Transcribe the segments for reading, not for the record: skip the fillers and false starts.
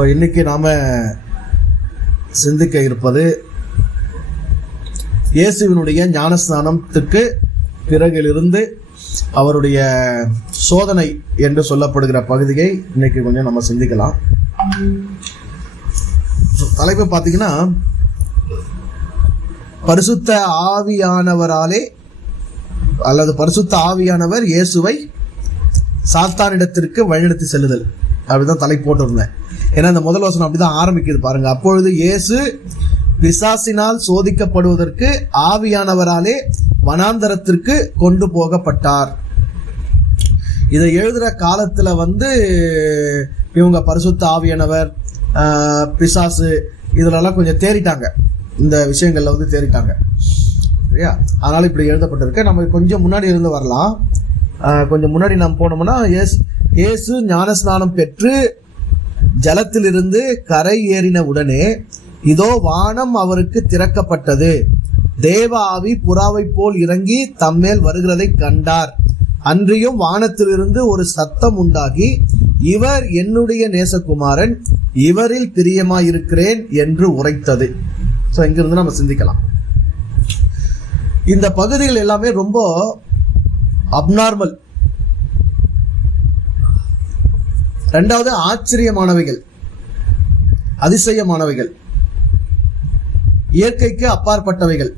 இன்னைக்கு நாம சிந்திக்க இருப்பது இயேசுவினுடைய ஞானஸ்நானத்துக்கு பிறகிலிருந்து அவருடைய சோதனை என்று சொல்லப்படுகிற பகுதியை இன்னைக்கு கொஞ்சம் நம்ம சிந்திக்கலாம். தலைப்பு பார்த்தீங்கன்னா, பரிசுத்த ஆவியானவராலே அல்லது பரிசுத்த ஆவியானவர் இயேசுவை சாத்தானிடத்திற்கு வழிநடத்தி செல்லுதல், அப்படிதான் தலைப்பு போட்டிருந்தேன். ஏன்னா இந்த முதல் வசனம் அப்படிதான் ஆரம்பிக்குது பாருங்க. அப்பொழுது இயேசு பிசாசினால் சோதிக்கப்படுவதற்கு ஆவியானவராலே வனாந்தரத்திற்கு கொண்டு போகப்பட்டார். இதை எழுதுற காலத்துல இவங்க பரிசுத்த ஆவியானவர், பிசாசு இதுலலாம் கொஞ்சம் தேறிட்டாங்க, இந்த விஷயங்கள்ல தேறிட்டாங்க, சரியா? அதனால இப்படி எழுதப்பட்டிருக்கு. நம்ம கொஞ்சம் முன்னாடி இருந்து வரலாம். கொஞ்சம் முன்னாடி நாம் போனோம்னா, இயேசு ஞானஸ்நானம் பெற்று ஜலத்திலிருந்து கரை ஏறின உடனே இதோ வானம் அவருக்கு திறக்கப்பட்டது, தேவ ஆவி புறாவை போல் இறங்கி தம்மேல் வருகிறதை கண்டார். அன்றியும் வானத்திலிருந்து ஒரு சத்தம் உண்டாகி, இவர் என்னுடைய நேசகுமாரன், இவரில் பிரியமாயிருக்கிறேன் என்று உரைத்தது. ஸோ இங்கிருந்து நம்ம சிந்திக்கலாம். இந்த பகுதிகள் எல்லாமே ரொம்ப அப்நார்மல். ரெண்டாவது ஆச்சரியமானவைகள், அதிசயமானவைகள், இயற்கைக்கு அப்பாற்பட்டவைகள்.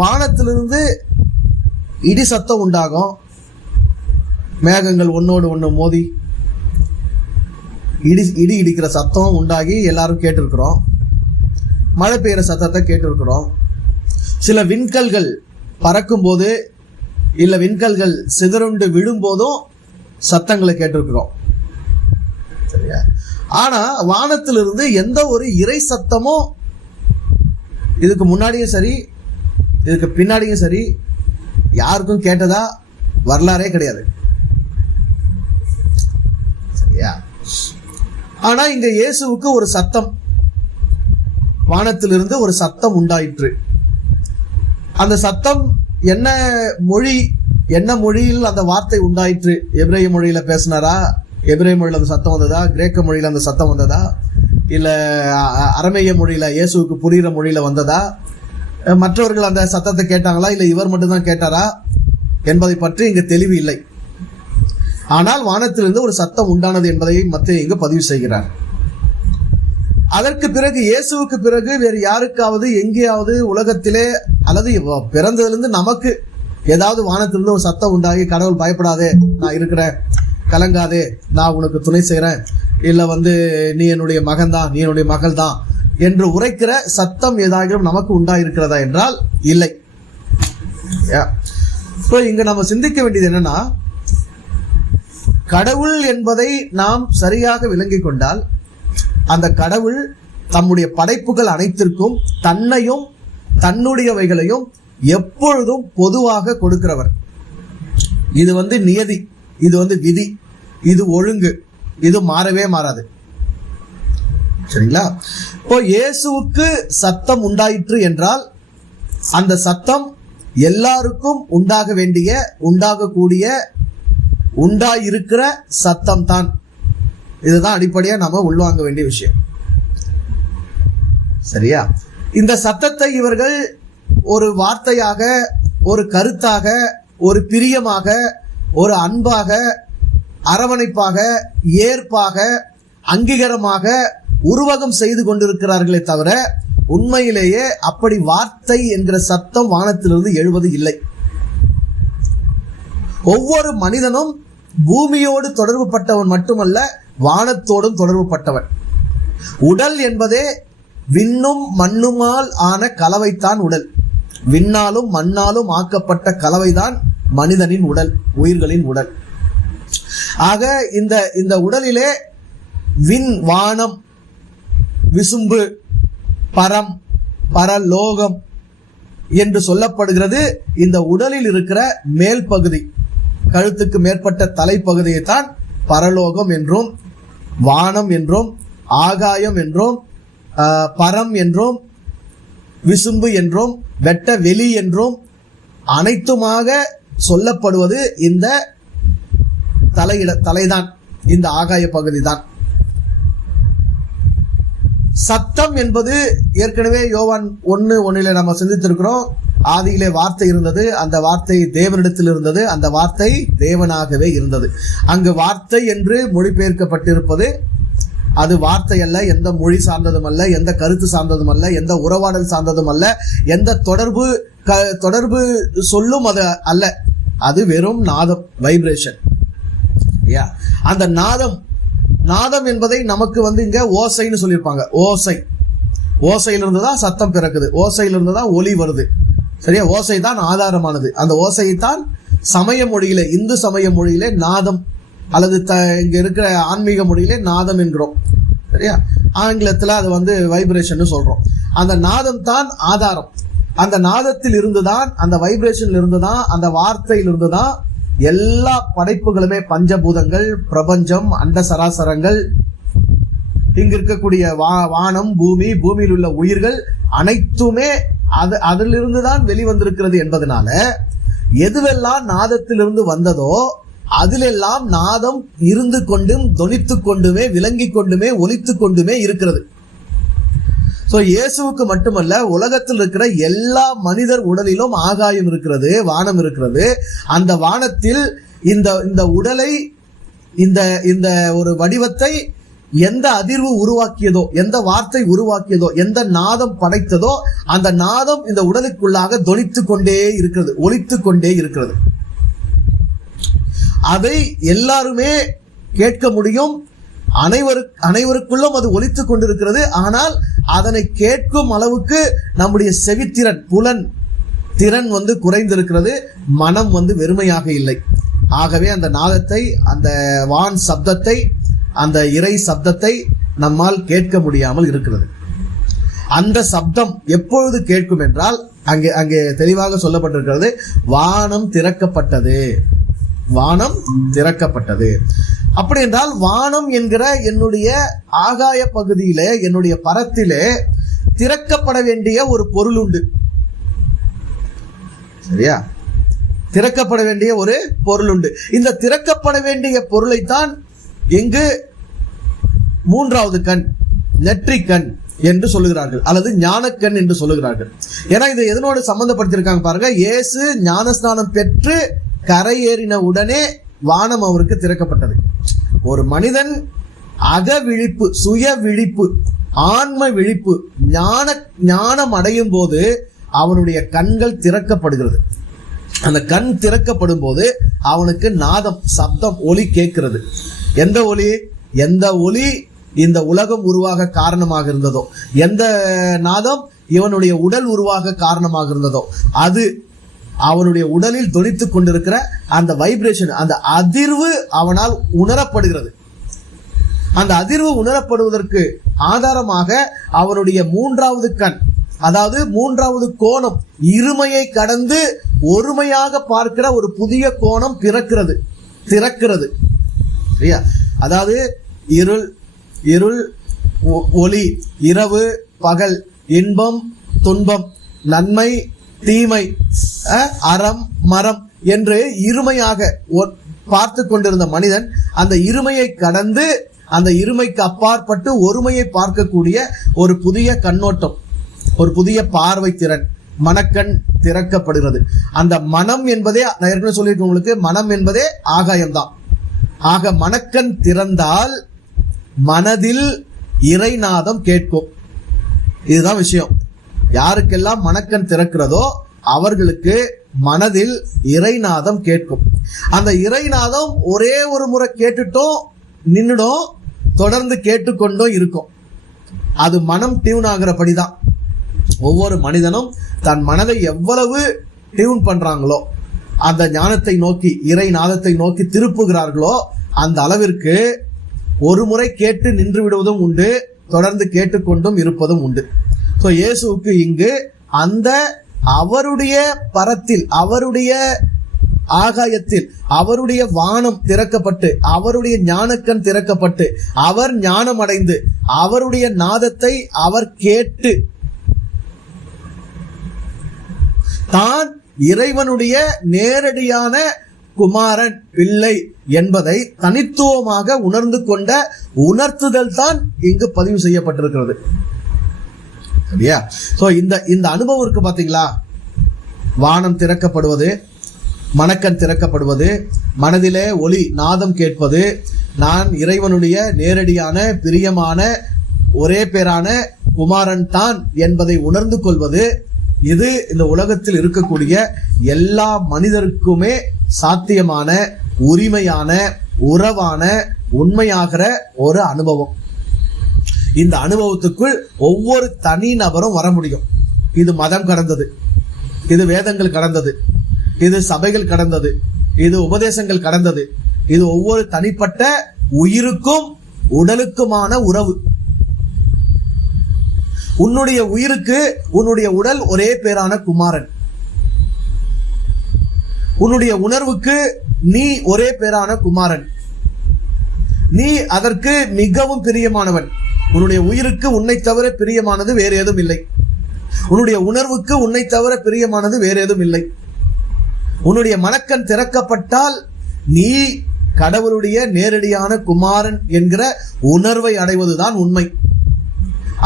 வானத்திலிருந்து இடி சத்தம் உண்டாகும், மேகங்கள் ஒன்னோடு ஒன்று மோதி இடி இடிக்கிற சத்தம் உண்டாகி எல்லாரும் கேட்டிருக்கிறோம். மழை பெய்கிற சத்தத்தை கேட்டிருக்கிறோம். சில விண்கல்கள் பறக்கும் போது இல்ல விண்கல்கள் சிதறுண்டு விழும் போதும் சத்தங்களை கேட்டிருக்கிறோம், சரியா? ஆனா வானத்திலிருந்து எந்த ஒரு இறை சத்தமும் இதுக்கு முன்னாடியும் சரி இதுக்கு பின்னாடியும் சரி யாருக்கும் கேட்டதா வரலாறே கிடையாது, சரியா? ஆனா இங்க இயேசுவுக்கு ஒரு சத்தம், வானத்திலிருந்து ஒரு சத்தம் உண்டாயிற்று. அந்த சத்தம் என்ன மொழியில் அந்த வார்த்தை உண்டாயிற்று? எபிரேய மொழியில பேசினாரா? எபிரேய மொழியில அந்த சத்தம் வந்ததா? கிரேக்க மொழியில அந்த சத்தம் வந்ததா? இல்ல அரமேய மொழியில, இயேசுவுக்கு புரிகிற மொழியில வந்ததா? மற்றவர்கள் அந்த சத்தத்தை கேட்டாங்களா? இல்ல இவர் மட்டும்தான் கேட்டாரா என்பதை பற்றி இங்கு தெளிவு இல்லை. ஆனால் வானத்திலிருந்து ஒரு சத்தம் உண்டானது என்பதை மத்தேயு இங்கு பதிவு செய்கிறார். அதற்கு பிறகு, இயேசுவுக்கு பிறகு வேறு யாருக்காவது எங்கேயாவது உலகத்திலே அல்லது பிறந்ததிலிருந்து நமக்கு ஏதாவது வானத்திலிருந்து ஒரு சத்தம் உண்டாகி, கடவுள் பயப்படாதே, நான் இருக்கிறேன், கலங்காதே, நான் உனக்கு துணை செய்கிறேன், இல்லை நீ என்னுடைய மகன் தான், நீ என்னுடைய மகள் தான் என்று உரைக்கிற சத்தம் ஏதாகிலும் நமக்கு உண்டாயிருக்கிறதா என்றால் இல்லை. இங்க நம்ம சிந்திக்க வேண்டியது என்னன்னா, கடவுள் என்பதை நாம் சரியாக விளங்கிக் கொண்டால், அந்த கடவுள் தம்முடைய படைப்புகள் அனைத்திற்கும் தன்னையும் தன்னுடையவைகளையும் எப்பொழுதும் பொதுவாக கொடுக்கிறவர். இது நியதி, இது விதி, இது ஒழுங்கு, இது மாறவே மாறாது, சரிங்களா? இப்போ இயேசுவுக்கு சத்தம் உண்டாயிற்று என்றால் அந்த சத்தம் எல்லாருக்கும் உண்டாக வேண்டிய, உண்டாகக்கூடிய, உண்டாயிருக்கிற சத்தம் தான். இதுதான் அடிப்படையா நாம உள்வாங்க வேண்டிய விஷயம், சரியா? இந்த சத்தத்தை இவர்கள் ஒரு வார்த்தையாக, ஒரு கருத்தாக, ஒரு பிரியமாக, ஒரு அன்பாக, அரவணைப்பாக, ஏற்பாக, அங்கீகாரமாக உருவகம் செய்து கொண்டிருக்கிறார்களே தவிர உண்மையிலேயே அப்படி வார்த்தை என்கிற சத்தம் வானத்திலிருந்து எழுவது இல்லை. ஒவ்வொரு மனிதனும் பூமியோடு தொடர்பு பட்டவன் மட்டுமல்ல, வானத்தோடும் தொடர்பு பட்டவன். உடல் என்பதே விண்ணும் மண்ணுமால் ஆன கலவைத்தான் உடல். விண்ணாலும் மண்ணாலும் ஆக்கப்பட்ட கலவைதான் மனிதனின் உடல், உயிர்களின் உடல். ஆக இந்த உடலிலே விண், வானம், விசும்பு, பரம், பரலோகம் என்று சொல்லப்படுகிறது. இந்த உடலில் இருக்கிற மேல் பகுதி, கழுத்துக்கு மேற்பட்ட தலைப்பகுதியைத்தான் பரலோகம் என்றும், வானம் என்றும், ஆகாயம் என்றும், பரம் என்றும், விசும்பு என்றும், வெட்ட வெளி என்றும் அனைத்துமாக சொல்லப்படுவது இந்த தலைதான், இந்த ஆகாய பகுதி தான். சத்தம் என்பது ஏற்கனவே யோவான் 1:1 நம்ம சிந்தித்திருக்கிறோம். ஆதியிலே வார்த்தை இருந்தது, அந்த வார்த்தை தேவனிடத்தில் இருந்தது, அந்த வார்த்தை தேவனாகவே இருந்தது. அங்கு வார்த்தை என்று மொழிபெயர்க்கப்பட்டிருப்பது அது வார்த்தை அல்ல, எந்த மொழி சார்ந்ததும் அல்ல, எந்த கருத்து சார்ந்ததும் அல்ல, எந்த உறவாடல் சார்ந்ததும் அல்ல, எந்த தொடர்பு சொல்லும் அது அல்ல. அது வெறும் நாதம், வைப்ரேஷன். அந்த நாதம் என்பதை நமக்கு இங்க ஓசைன்னு சொல்லியிருப்பாங்க. ஓசையிலிருந்து தான் சத்தம் பிறக்குது, ஓசையிலிருந்து தான் ஒலி வருது. சரியா? ஓசை தான் ஆதாரமானது. அந்த ஓசையை தான் சமய மொழியிலே, இந்து சமய மொழியிலே நாதம் அல்லது இங்க இருக்கிற ஆன்மீக மொழியிலே நாதம் என்கிறோம். சரியா? ஆங்கிலத்தில் அது வைப்ரேஷன் சொல்றோம். அந்த நாதம் தான் ஆதாரம். அந்த நாதத்தில் இருந்துதான், அந்த வைப்ரேஷன்ல இருந்துதான், அந்த வார்த்தையில் இருந்துதான் எல்லா படைப்புகளுமே, பஞ்சபூதங்கள், பிரபஞ்சம், அண்ட சராசரங்கள், இங்க இருக்கக்கூடிய வானம், பூமியில் உள்ள உயிர்கள் அனைத்துமே அதிலிருந்துதான் வெளிவந்திருக்கிறது என்பதனால எதுவெல்லாம் நாதத்திலிருந்து வந்ததோ அதிலெல்லாம் நாதம் இருந்து கொண்டும் தொனித்து கொண்டுமே விளங்கி கொண்டுமே ஒலித்து கொண்டுமே இருக்கிறது. இயேசுவுக்கு மட்டுமல்ல, உலகத்தில் இருக்கிற எல்லா மனிதர் உடலிலும் ஆகாயம் இருக்கிறது, வானம் இருக்கிறது. அந்த வானத்தில் இந்த உடலை, இந்த ஒரு வடிவத்தை எந்த அதிர்வு உருவாக்கியதோ, எந்த வார்த்தை உருவாக்கியதோ, எந்த நாதம் படைத்ததோ, அந்த நாதம் இந்த உடலுக்குள்ளாக தொனித்து கொண்டே இருக்கிறது, ஒலித்து கொண்டே இருக்கிறது. அதை எல்லாருமே கேட்க முடியும். அனைவருக்குள்ளும் அது ஒலித்து கொண்டிருக்கிறது. ஆனால் அதனை கேட்கும் அளவுக்கு நம்முடைய செவித்திறன், புலன் திறன் குறைந்திருக்கிறது. மனம் வெறுமையாக இல்லை. ஆகவே அந்த நாதத்தை, அந்த வான் சப்தத்தை, அந்த இறை சப்தத்தை நம்மால் கேட்க முடியாமல் இருக்கிறது. அந்த சப்தம் எப்பொழுது கேட்கும் என்றால், அங்கே தெளிவாக சொல்லப்பட்டிருக்கிறது, வானம் திறக்கப்பட்டது. வானம் திறக்கப்பட்டது. அப்படி என்றால் வானம் என்கிற என்னுடைய ஆகாய பகுதியிலே, என்னுடைய பரத்திலே திறக்கப்பட வேண்டிய ஒரு பொருள் உண்டு. சரியா? திறக்கப்பட வேண்டிய ஒரு பொருள் உண்டு. இந்த திறக்கப்பட வேண்டிய பொருளைத்தான் இங்கு மூன்றாவது கண், நெற்றிக் கண் என்று சொல்லுகிறார்கள், அல்லது ஞானக்கண் என்று சொல்லுகிறார்கள். ஏன்னா இதை எதனோடு சம்பந்தப்படுத்தியிருக்காங்க பாருங்க. இயேசு ஞானஸ்நானம் பெற்று கரை ஏறின உடனே வானம் அவருக்கு திறக்கப்பட்டது. ஒரு மனிதன் அக விழிப்பு, சுய விழிப்பு, ஆன்ம விழிப்பு, ஞானம் அடையும் போது அவனுடைய கண்கள் திறக்கப்படுகிறது. அந்த கண் திறக்கப்படும் போது அவனுக்கு நாதம், சப்தம், ஒலி கேட்கிறது. எந்த ஒலி இந்த உலகம் உருவாக காரணமாக இருந்ததோ, எந்த நாதம் இவனுடைய உடல் உருவாக காரணமாக இருந்ததோ, அது அவனுடைய உடலில் தொனித்துக் கொண்டிருக்கிற அந்த வைப்ரேஷன், அந்த அதிர்வு அவனால் உணரப்படுகிறது. அந்த அதிர்வு உணரப்படுவதற்கு ஆதாரமாக அவனுடைய மூன்றாவது கண், அதாவது மூன்றாவது கோணம், இருமையை கடந்து ஒருமையாக பார்க்கிற ஒரு புதிய கோணம் திறக்கிறது. சரியா? அதாவது இருள், ஒளி, இரவு, பகல், இன்பம், துன்பம், நன்மை, தீமை, அறம், மரம் என்று இருமையாக பார்த்து கொண்டிருந்த மனிதன் அந்த இருமையை கடந்து, அந்த இருமைக்கு அப்பாற்பட்டு ஒருமையை பார்க்கக்கூடிய ஒரு புதிய கண்ணோட்டம், ஒரு புதிய பார்வை திறன், மனக்கண் திறக்கப்படுகிறது. அந்த மனம் என்பதே, நான் ஏற்கனவே சொல்லியிருக்கேன் உங்களுக்கு, மனம் என்பதே ஆகாயம்தான். ஆக மனக்கண் திறந்தால் மனதில் இறைநாதம் கேட்கும். இதுதான் விஷயம். யாருக்கெல்லாம் மனக்கண் திறக்கிறதோ அவர்களுக்கு மனதில் இறைநாதம் கேட்கும். அந்த இறைநாதம் ஒரே ஒரு முறை கேட்டுட்டோம் நின்னுடும், தொடர்ந்து கேட்டுக்கொண்டும் இருக்கும். அது மனம் டியூன் ஆகிறபடிதான். ஒவ்வொரு மனிதனும் தன் மனதை எவ்வளவு டியூன் பண்றாங்களோ, அந்த ஞானத்தை நோக்கி, இறைநாதத்தை நோக்கி திருப்புகிறார்களோ, அந்த அளவிற்கு ஒரு முறை கேட்டு நின்று விடுவதும் உண்டு, தொடர்ந்து கேட்டுக்கொண்டும் இருப்பதும் உண்டு. இயேசுவுக்கு இங்கு அந்த அவருடைய பரத்தில், அவருடைய ஆகாயத்தில், அவருடைய வானம் திறக்கப்பட்டு, அவருடைய ஞானக்கண் திறக்கப்பட்டு, அவர் ஞானம் அடைந்து, அவருடைய நாதத்தை அவர் கேட்டு, தான் இறைவனுடைய நேரடியான குமாரன், பிள்ளை என்பதை தனித்துவமாக உணர்ந்து கொண்ட உணர்த்துதல் தான் இங்கு பதிவு செய்யப்பட்டிருக்கிறது. சரியா? சோ இந்த அனுபவம் இருக்கு பாத்தீங்களா? வானம் திறக்கப்படுவது, மனக்கண் திறக்கப்படுவது, மனதிலே ஒலி நாதம் கேட்பது, நான் இறைவனுடைய நேரடியான பிரியமான ஒரே பேரான குமாரன் தான் என்பதை உணர்ந்து கொள்வது, இது இந்த உலகத்தில் இருக்கக்கூடிய எல்லா மனிதருக்குமே சாத்தியமான, உரிமையான, உறவான, உண்மையாகிற ஒரு அனுபவம். இந்த அனுபவத்துக்குள் ஒவ்வொரு தனி நபரும் வர முடியும். இது மதம் கடந்தது, இது வேதங்கள் கடந்தது, இது சபைகள் கடந்தது, இது உபதேசங்கள் கடந்தது. இது ஒவ்வொரு தனிப்பட்ட உயிருக்கும் உடலுக்குமான உறவு. உன்னுடைய உயிருக்கு உன்னுடைய உடல் ஒரே பேரான குமாரன், உன்னுடைய உணர்வுக்கு நீ ஒரே பேரான குமாரன், நீ அதற்கு மிகவும் பிரியமானவன். உன்னுடைய உயிருக்கு உன்னை தவிர பிரியமானது வேறு ஏதும் இல்லை. உன்னுடைய உணர்வுக்கு உன்னை தவிர பிரியமானது வேறு ஏதும் இல்லை. உன்னுடைய மனக்கண் திறக்கப்பட்டால் நீ கடவுளுடைய நேரடியான குமாரன் என்கிற உணர்வை அடைவதுதான் உண்மை.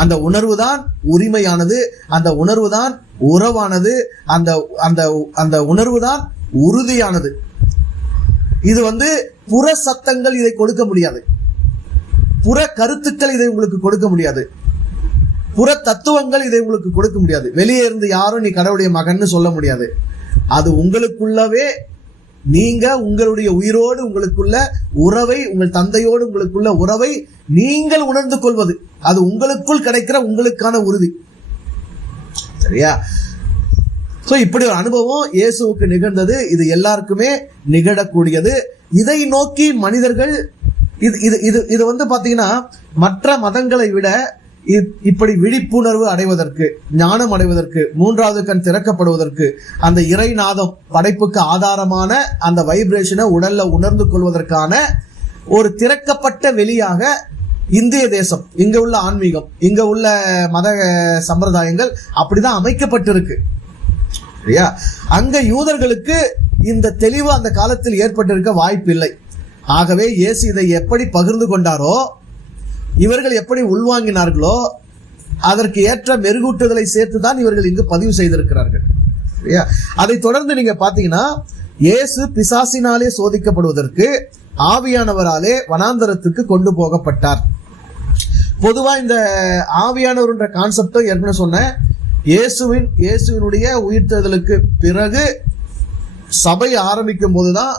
அந்த உணர்வுதான் உரிமையானது, அந்த உணர்வுதான் உறவானது, அந்த அந்த அந்த உணர்வுதான் உறுதியானது. இது புற சத்தங்கள் இதை கொடுக்க முடியாது, புற கருத்துக்கள் இதை உங்களுக்கு கொடுக்க முடியாது, புற தத்துவங்கள் இதை உங்களுக்கு கொடுக்க முடியாது. வெளியே இருந்து யாரும் நீ கடவுளுடைய மகன்னு சொல்ல முடியாது. அது உங்களுக்குள்ளவே, நீங்க உங்களுடைய உயிரோடு உங்களுக்குள்ள உறவை, உங்கள் தந்தையோடு உங்களுக்குள்ள உறவை நீங்கள் உணர்ந்து கொள்வது, அது உங்களுக்குள் கிடைக்கிற உங்களுக்கான உறுதி. சரியா? சோ இப்படி ஒரு அனுபவம் இயேசுவுக்கு நிகழ்ந்தது. இது எல்லாருக்குமே நிகழக்கூடியது. இதை நோக்கி மனிதர்கள் இது பாத்தீங்கன்னா மற்ற மதங்களை விட இப்படி விழிப்புணர்வு அடைவதற்கு, ஞானம் அடைவதற்கு, மூன்றாவது கண் திறக்கப்படுவதற்கு, அந்த இறைநாதம் படைப்புக்கு ஆதாரமான அந்த வைப்ரேஷனை உடல்ல உணர்ந்து கொள்வதற்கான ஒரு திறக்கப்பட்ட வெளியாக இந்திய தேசம், இங்க உள்ள ஆன்மீகம், இங்க உள்ள மத சம்பிரதாயங்கள் அப்படிதான் அமைக்கப்பட்டிருக்கு. சரியா? அங்க யூதர்களுக்கு இந்த தெளிவு அந்த காலத்தில் ஏற்பட்டிருக்க வாய்ப்பில்லை. ஆகவே இயேசு இதை எப்படி பகிர்ந்து கொண்டாரோ, இவர்கள் எப்படி உள்வாங்கினார்களோ அதற்கு ஏற்ற மெருகூட்டுதலை சேர்த்துதான் இவர்கள் இங்கு பதிவு செய்திருக்கிறார்கள். சரியா? அதை தொடர்ந்து நீங்க பாத்தீங்கன்னா, இயேசு பிசாசினாலே சோதிக்கப்படுவதற்கு ஆவியானவராலே வனாந்தரத்துக்கு கொண்டு போகப்பட்டார். பொதுவா இந்த ஆவியானவர் என்ற கான்செப்ட் ஏற்கனவே சொன்னேன். இயேசுவினுடைய உயிர்த்தெழுதலுக்கு பிறகு சபை ஆரம்பிக்கும் போதுதான்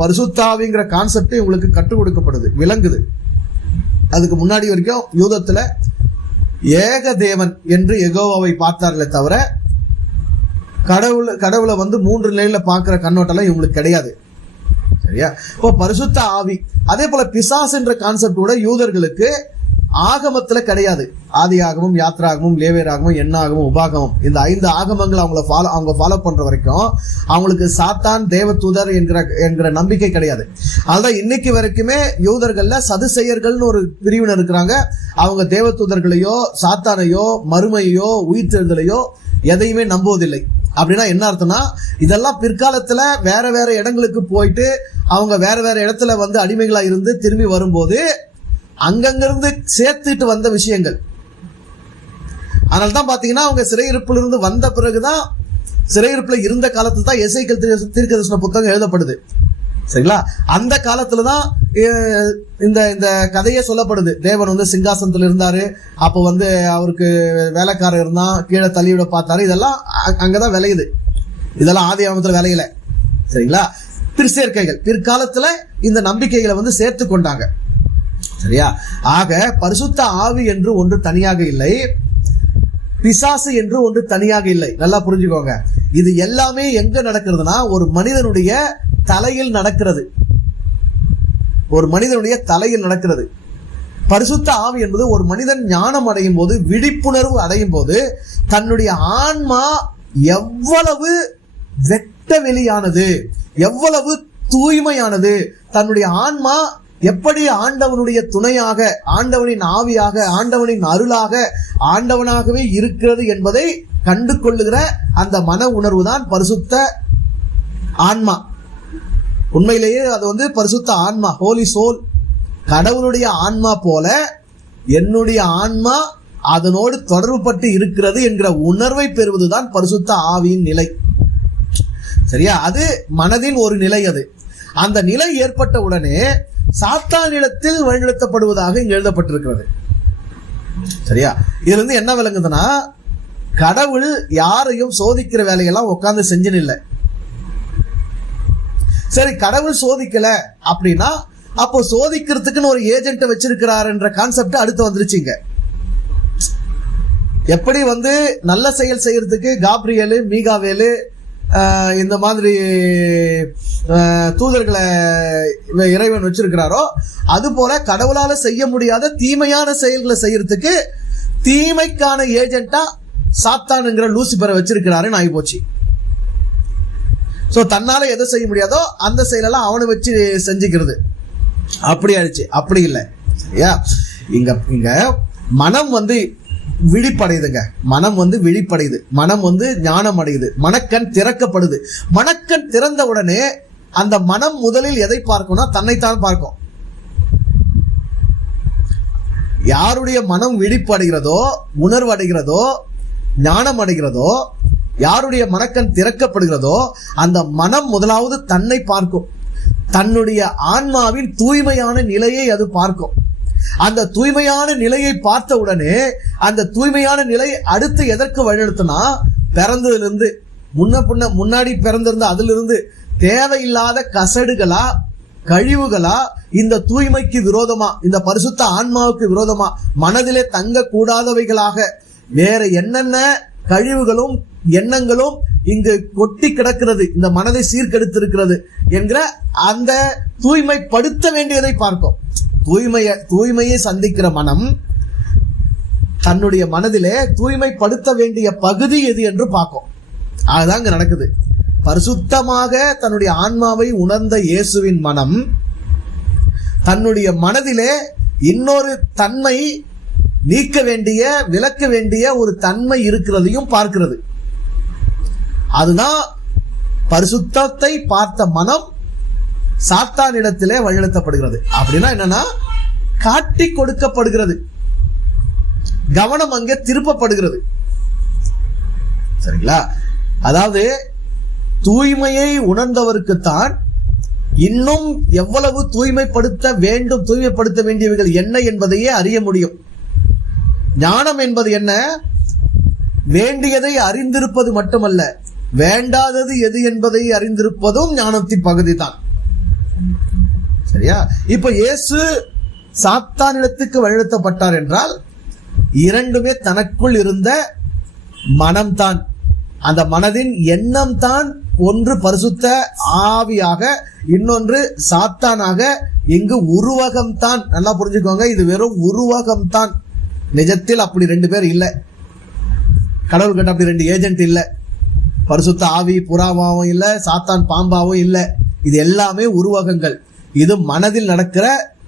பரிசுத்தாவிங்கிற கான்செப்ட் உங்களுக்கு கற்றுக் கொடுக்கப்படுது, விளங்குது. அதுக்கு முன்னாடி வரைக்கும் யூதத்துல ஏக தேவன் என்று யெகோவாவை பார்த்தார்களே தவிர கடவுளை 3 நிலையில பார்க்கிற கண்ணோட்டெல்லாம் இவங்களுக்கு கிடையாது. சரியா? இப்போ பரிசுத்த ஆவி, அதே போல பிசாஸ் என்ற கான்செப்ட் கூட யூதர்களுக்கு ஆகமத்துல கிடையாது. ஆதி ஆகமம், யாத்ராகமம், லேவியராகமம், எண்ணாகமம், உபாகமம், இந்த 5 ஆகமங்கள் அவங்க ஃபாலோ பண்ற வரைக்கும் அவங்களுக்கு சாத்தான் தேவதூதர் என்கிற நம்பிக்கை கிடையாது. அதான் இன்னைக்கு வரைக்குமே யூதர்கள்ல சதுசேயர்கள்னு ஒரு பிரிவினர் இருக்கிறாங்க. அவங்க தேவதூதர்களையோ, சாத்தானையோ, மறுமையோ, உயிர்த்தெழுதலையோ எதையுமே நம்புவதில்லை. அப்படின்னா என்ன அர்த்தம்னா, இதெல்லாம் பிற்காலத்துல வேற வேற இடங்களுக்கு போயிட்டு அவங்க வேற வேற இடத்துல அடிமைகளா இருந்து திரும்பி வரும்போது அங்கிருந்து சேர்த்துட்டு வந்த விஷயங்கள். அதனால்தான் பாத்தீங்கன்னா அவங்க சிறையிருப்புல இருந்து வந்த பிறகுதான், சிறையிருப்புல இருந்த காலத்துல தான் எசேக்கியேல் தீர்க்கதரிசன புத்தகம் எழுதப்படுது. சரிங்களா? அந்த காலத்துலதான் இந்த கதையே சொல்லப்படுது. தேவன் சிங்காசனத்துல இருந்தாரு, அப்ப அவருக்கு வேலைக்காரர் இருந்தான், கீழே தள்ளிவிட பார்த்தாரு. இதெல்லாம் அங்கதான் விளையுது. இதெல்லாம் ஆதி ஆகமத்துல விளையல. சரிங்களா? பிற்சேர்க்கைகள் பிற்காலத்துல இந்த நம்பிக்கைகளை சேர்த்து கொண்டாங்க. சரியா? ஆக பரிசுத்த ஆவி என்று ஒன்று தனியாக இல்லை, பிசாசு என்று ஒன்று தனியாக இல்லை. நல்லா புரிஞ்சுக்கோங்க. இது எல்லாமே எங்க நடக்கிறதுனா ஒரு மனிதனுடைய தலையில் நடக்கிறது. ஒரு மனிதனுடைய தலையில் நடக்கிறது. பரிசுத்த ஆவி என்பது ஒரு மனிதன் ஞானம் அடையும் போது, விழிப்புணர்வு அடையும் போது, தன்னுடைய ஆன்மா எவ்வளவு வெட்ட வெளியானது, எவ்வளவு தூய்மையானது, தன்னுடைய ஆன்மா எப்படி ஆண்டவனுடைய துணையாக, ஆண்டவனின் ஆவியாக, ஆண்டவனின் அருளாக, ஆண்டவனாகவே இருக்கிறது என்பதை கண்டு கொள்ளுகிற அந்த மன உணர்வு தான் பரிசுத்த ஆன்மா. உண்மையிலேயே அது பரிசுத்த ஆன்மா, ஹோலி சோல். கடவுளுடைய ஆன்மா போல என்னுடைய ஆன்மா அதனோடு தொடர்பு பட்டு இருக்கிறது என்கிற உணர்வை பெறுவதுதான் பரிசுத்த ஆவியின் நிலை. சரியா? அது மனதின் ஒரு நிலை. அந்த நிலை ஏற்பட்ட உடனே சாத்தானிடத்தில் வழிநடத்தப்படுவதாக இங்கு எழுதப்பட்டிருக்கிறது. சரியா? இதுல இருந்து என்ன விளங்குதுன்னா, கடவுள் யாரையும் சோதிக்கிற வேலையெல்லாம் உட்கார்ந்து செஞ்சுன்னு இல்லை. சரி, கடவுள் சோதிக்கல அப்படின்னா அப்போ சோதிக்கிறதுக்குன்னு ஒரு ஏஜென்ட் வச்சிருக்கிறார் என்ற கான்செப்ட் அடுத்து வந்துருச்சுங்க. எப்படி நல்ல செயல் செய்யறதுக்கு காப்ரியேலு, மீகாவேலு இந்த மாதிரி தூதர்களை இறைவன் வச்சிருக்கிறாரோ, அது போல கடவுளால செய்ய முடியாத தீமையான செயல்களை செய்யறதுக்கு தீமைக்கான ஏஜென்ட்டா சாத்தானுங்கிற லூசிபரை வச்சிருக்கிறாருன்னு ஆகி போச்சு. ஸோ தன்னால எதை செய்ய முடியாதோ அந்த செயலெல்லாம் அவனை வச்சு செஞ்சுக்கிறது. அப்படி ஆயிடுச்சு. அப்படி இல்லை. சரியா? இங்க மனம் விழிப்படையுதுங்க. மனம் விழிப்படையுது. மனம் ஞானம் அடையுது. மனக்கண் திறக்கப்படுது. மனக்கண் திறந்த உடனே அந்த மனம் முதலில் எதை பார்க்கும்னா தன்னைத்தான் பார்க்கும். யாருடைய மனம் விழிப்படைகிறதோ, உணர்வு அடைகிறதோ, ஞானம் அடைகிறதோ, யாருடைய மனக்கண் திறக்கப்படுகிறதோ அந்த மனம் முதலாவது தன்னை பார்க்கும். தன்னுடைய ஆன்மாவின் தூய்மையான நிலையை அது பார்க்கும். அந்த தூய்மையான நிலையை பார்த்த உடனே அந்த தூய்மையான நிலை அடுத்து எதற்கு வழிநடத்தினா, பிறந்ததிலிருந்து முன்னாடி பிறந்திருந்த அதிலிருந்து தேவையில்லாத கசடுகளா கழிவுகளா இந்த தூய்மைக்கு விரோதமா, இந்த பரிசுத்த ஆன்மாவுக்கு விரோதமா, மனதிலே தங்க கூடாதவைகளாக வேற என்னென்ன கழிவுகளும் எண்ணங்களும் இங்கு கொட்டி கிடக்கிறது, இந்த மனதை சீர்கெடுத்திருக்கிறது என்கிற அந்த தூய்மைப்படுத்த வேண்டியதை பார்க்கும். தூய்மையை சந்திக்கிற மனம் தன்னுடைய மனதிலே தூய்மைப்படுத்த வேண்டிய பகுதி எது என்று பார்க்கும். அதுதான் இங்க நடக்குது. பரிசுத்தமாக தன்னுடைய ஆன்மாவை உணர்ந்த இயேசுவின் மனம் தன்னுடைய மனதிலே இன்னொரு தன்மை நீக்க வேண்டிய, விலக்க வேண்டிய ஒரு தன்மை இருக்கிறதையும் பார்க்கிறது. அதுதான் பரிசுத்தத்தை பார்த்த மனம் சாத்தானிடத்திலே வழிநடத்தப்படுகிறது. அப்படின்னா என்னன்னா, காட்டி கொடுக்கப்படுகிறது. கவனம் அங்கே திருப்பப்படுகிறது. சரிங்களா? அதாவது தூய்மையை உணர்ந்தவருக்குத்தான் இன்னும் எவ்வளவு தூய்மைப்படுத்த வேண்டும், தூய்மைப்படுத்த வேண்டியவைகள் என்ன என்பதையே அறிய முடியும். ஞானம் என்பது என்ன? வேண்டியதை அறிந்திருப்பது மட்டுமல்ல, வேண்டாதது எது என்பதை அறிந்திருப்பதும் ஞானத்தின் பகுதி தான். சரியா? இப்ப இயேசு சாத்தானிடத்துக்கு வழிநடத்தப்பட்டார் என்றால் இரண்டுமே தனக்குள் இருந்த மனம்தான். அந்த மனதின் எண்ணம் தான் ஒன்று பரிசுத்த ஆவியாக, இன்னொன்று சாத்தானாக. இங்கு உருவகம்தான். நல்லா புரிஞ்சுக்கோங்க, இது வெறும் உருவகம்தான். நிஜத்தில் அப்படி ரெண்டு பேர் இல்லை. கடவுள் கிட்ட அப்படி ரெண்டு ஏஜென்ட் இல்லை. பரிசுத்த ஆவி புறாவாவும் இல்லை, சாத்தான் பாம்பாவும் இல்லை. இது எல்லாமே உருவகங்கள். இது மனதில் நடக்கிற,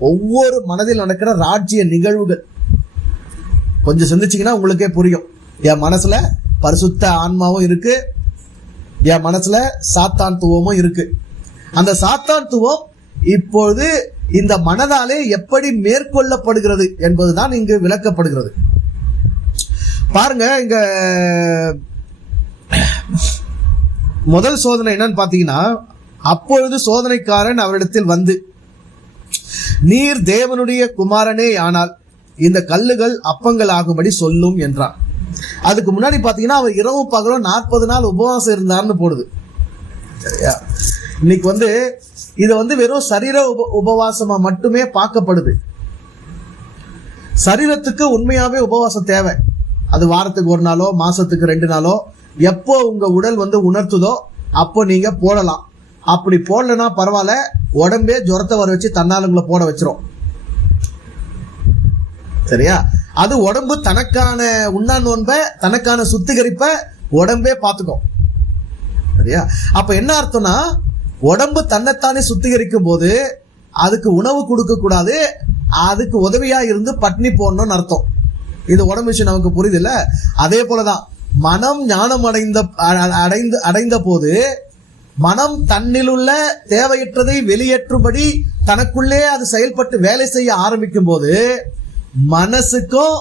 ஒவ்வொரு மனதில் நடக்கிற ராஜ்ய நிகழ்வுகள். கொஞ்சம் சிந்திச்சிங்கன்னா உங்களுக்கே புரியும். என் மனசுல பரிசுத்த ஆன்மாவும் இருக்கு, என் மனசுல சாத்தான் துவமும் இருக்கு. அந்த சாத்தான் துவம் இப்பொழுது இந்த மனதாலே எப்படி மேற்கொள்ளப்படுகிறது என்பதுதான் இங்கு விளக்கப்படுகிறது. பாருங்க, இங்க முதல் சோதனை என்னன்னு பாத்தீங்கன்னா, அப்பொழுது சோதனைக்காரன் அவரிடத்தில் வந்து, நீர் தேவனுடைய குமாரனே ஆனால் இந்த கல்லுகள் அப்பங்கள் ஆகும்படி சொல்லும் என்றான். அதுக்கு முன்னாடி பாத்தீங்கன்னா அவர் இரவும் பகலும் 40 நாள் உபவாசம் இருந்தார்னு போடுது. சரியா? இன்னைக்கு இது வெறும் சரீர உபவாசமா மட்டுமே பார்க்கப்படுது. சரீரத்துக்கு உண்மையாவே உபவாசம் தேவை. அது வாரத்துக்கு 1 நாளோ மாசத்துக்கு 2 நாளோ எப்போ உங்க உடல் உணர்த்துதோ அப்போ நீங்க போடலாம். அப்படி போடலன்னா பரவாயில்ல, உடம்பே ஜுரத்தை வர வச்சு தன்னாலுங்களை போட வச்சிரும். சரியா? அது உடம்பு தனக்கான உண்ணா நோன்பை, தனக்கான சுத்திகரிப்ப உடம்பே பார்த்துக்கும். சரியா? அப்ப என்ன அர்த்தம்னா, உடம்பு தன்னைத்தானே சுத்திகரிக்கும் போது அதுக்கு உணவு கொடுக்க கூடாது, அதுக்கு உதவியா இருந்து பட்னி போடணும்னு அர்த்தம். இது உடம்பு விஷயம் நமக்கு புரியுது இல்ல? அதே போலதான் மனம் ஞானம் அடைந்த போது மனம் தன்னிலுள்ள தேவையற்றதை வெளியேற்றும்படி தனக்குள்ளே அது செயல்பட்டு வேலை செய்ய ஆரம்பிக்கும் போது மனசுக்கும்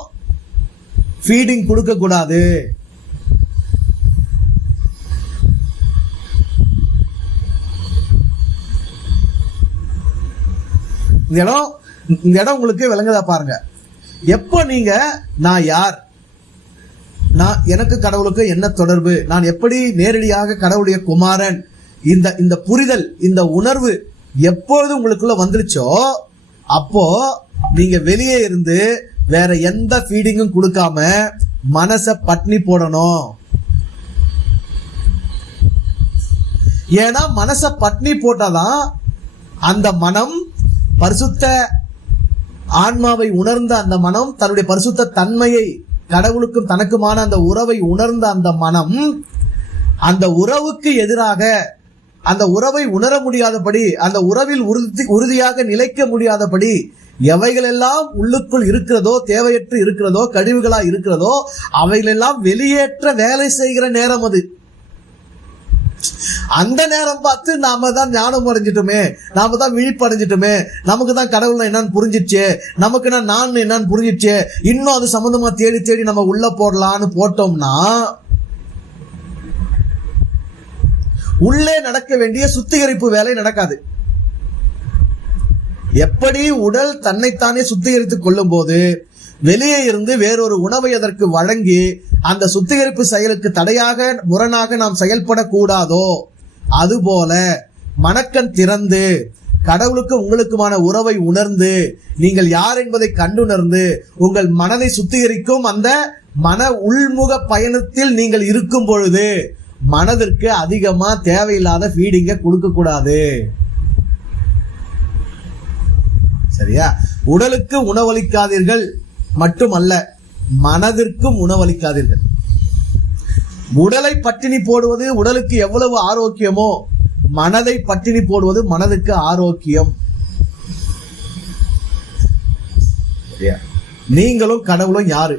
ஃபீடிங் கொடுக்க கூடாது. இந்த இடம் உங்களுக்கு விளங்குதா பாருங்க. எப்ப நீங்க நான் யார், நான் எனக்கு கடவுளுக்கு என்ன தொடர்பு, நான் எப்படி நேரடியாக கடவுளுடைய குமாரன், இந்த புரிதல், இந்த உணர்வு எப்பொழுது உங்களுக்குள்ள வந்துருச்சோ அப்போ நீங்க வெளியே இருந்து வேற எந்த ஃபீடிங்கும் கொடுக்காம மனசை பட்னி போடணும். ஏன்னா மனசை பட்னி போட்டாதான் அந்த மனம் பரிசுத்த ஆன்மாவை உணர்ந்த அந்த மனம், தன்னுடைய பரிசுத்த தன்மையை, கடவுளுக்கும் தனக்குமான அந்த உறவை உணர்ந்த அந்த மனம் அந்த உறவுக்கு எதிராக, அந்த உறவை உணர முடியாதபடி, அந்த உறவில் உறுதியாக நிலைக்க முடியாதபடி எவைகளெல்லாம் உள்ளுக்குள் இருக்கிறதோ, தேவையற்று இருக்கிறதோ, கழிவுகளா இருக்கிறதோ அவைகளெல்லாம் வெளியேற்ற வேலை செய்கிற நேரம் அது. அந்த நேரம் பார்த்து நாம தான் ஞானம் அடைஞ்சிட்டோமே, நாம தான் விழிப்படைஞ்சிட்டோமே, நமக்கு தான் கடவுள் என்னன்னு புரிஞ்சிச்சு, நமக்கு நான் என்னன்னு புரிஞ்சிச்சு, இன்னும் அது சம்பந்தமா தேடி தேடி நம்ம உள்ள போடலான்னு போட்டோம்னா உள்ளே நடக்க வேண்டிய சுத்திகரிப்பு வேலை நடக்காது. எப்படி உடல் தன்னைத்தானே சுத்திகரித்துக் கொள்ளும் போது வெளியே இருந்து வேறொரு உணவை அதற்கு வழங்கி அந்த சுத்திகரிப்பு செயலுக்கு தடையாக, முரணாக நாம் செயல்படக்கூடாதோ, அதுபோல மனக்கண் திறந்து கடவுளுக்கு உங்களுக்குமான உறவை உணர்ந்து நீங்கள் யார் என்பதை கண்டுணர்ந்து உங்கள் மனதை சுத்திகரிக்கும் அந்த மன உள்முக பயணத்தில் நீங்கள் இருக்கும் பொழுது மனதிற்கு அதிகமா தேவையில்லாத ஃபீடிங்க கொடுக்க கூடாது. சரியா? உடலுக்கு உணவளிக்காதீர்கள் மட்டுமல்ல, மனதிற்கும் உணவளிக்காதீர்கள். உடலை பட்டினி போடுவது உடலுக்கு எவ்வளவு ஆரோக்கியமோ மனதை பட்டினி போடுவது மனதுக்கு ஆரோக்கியம். நீங்களும் கடவுளும் யாரு,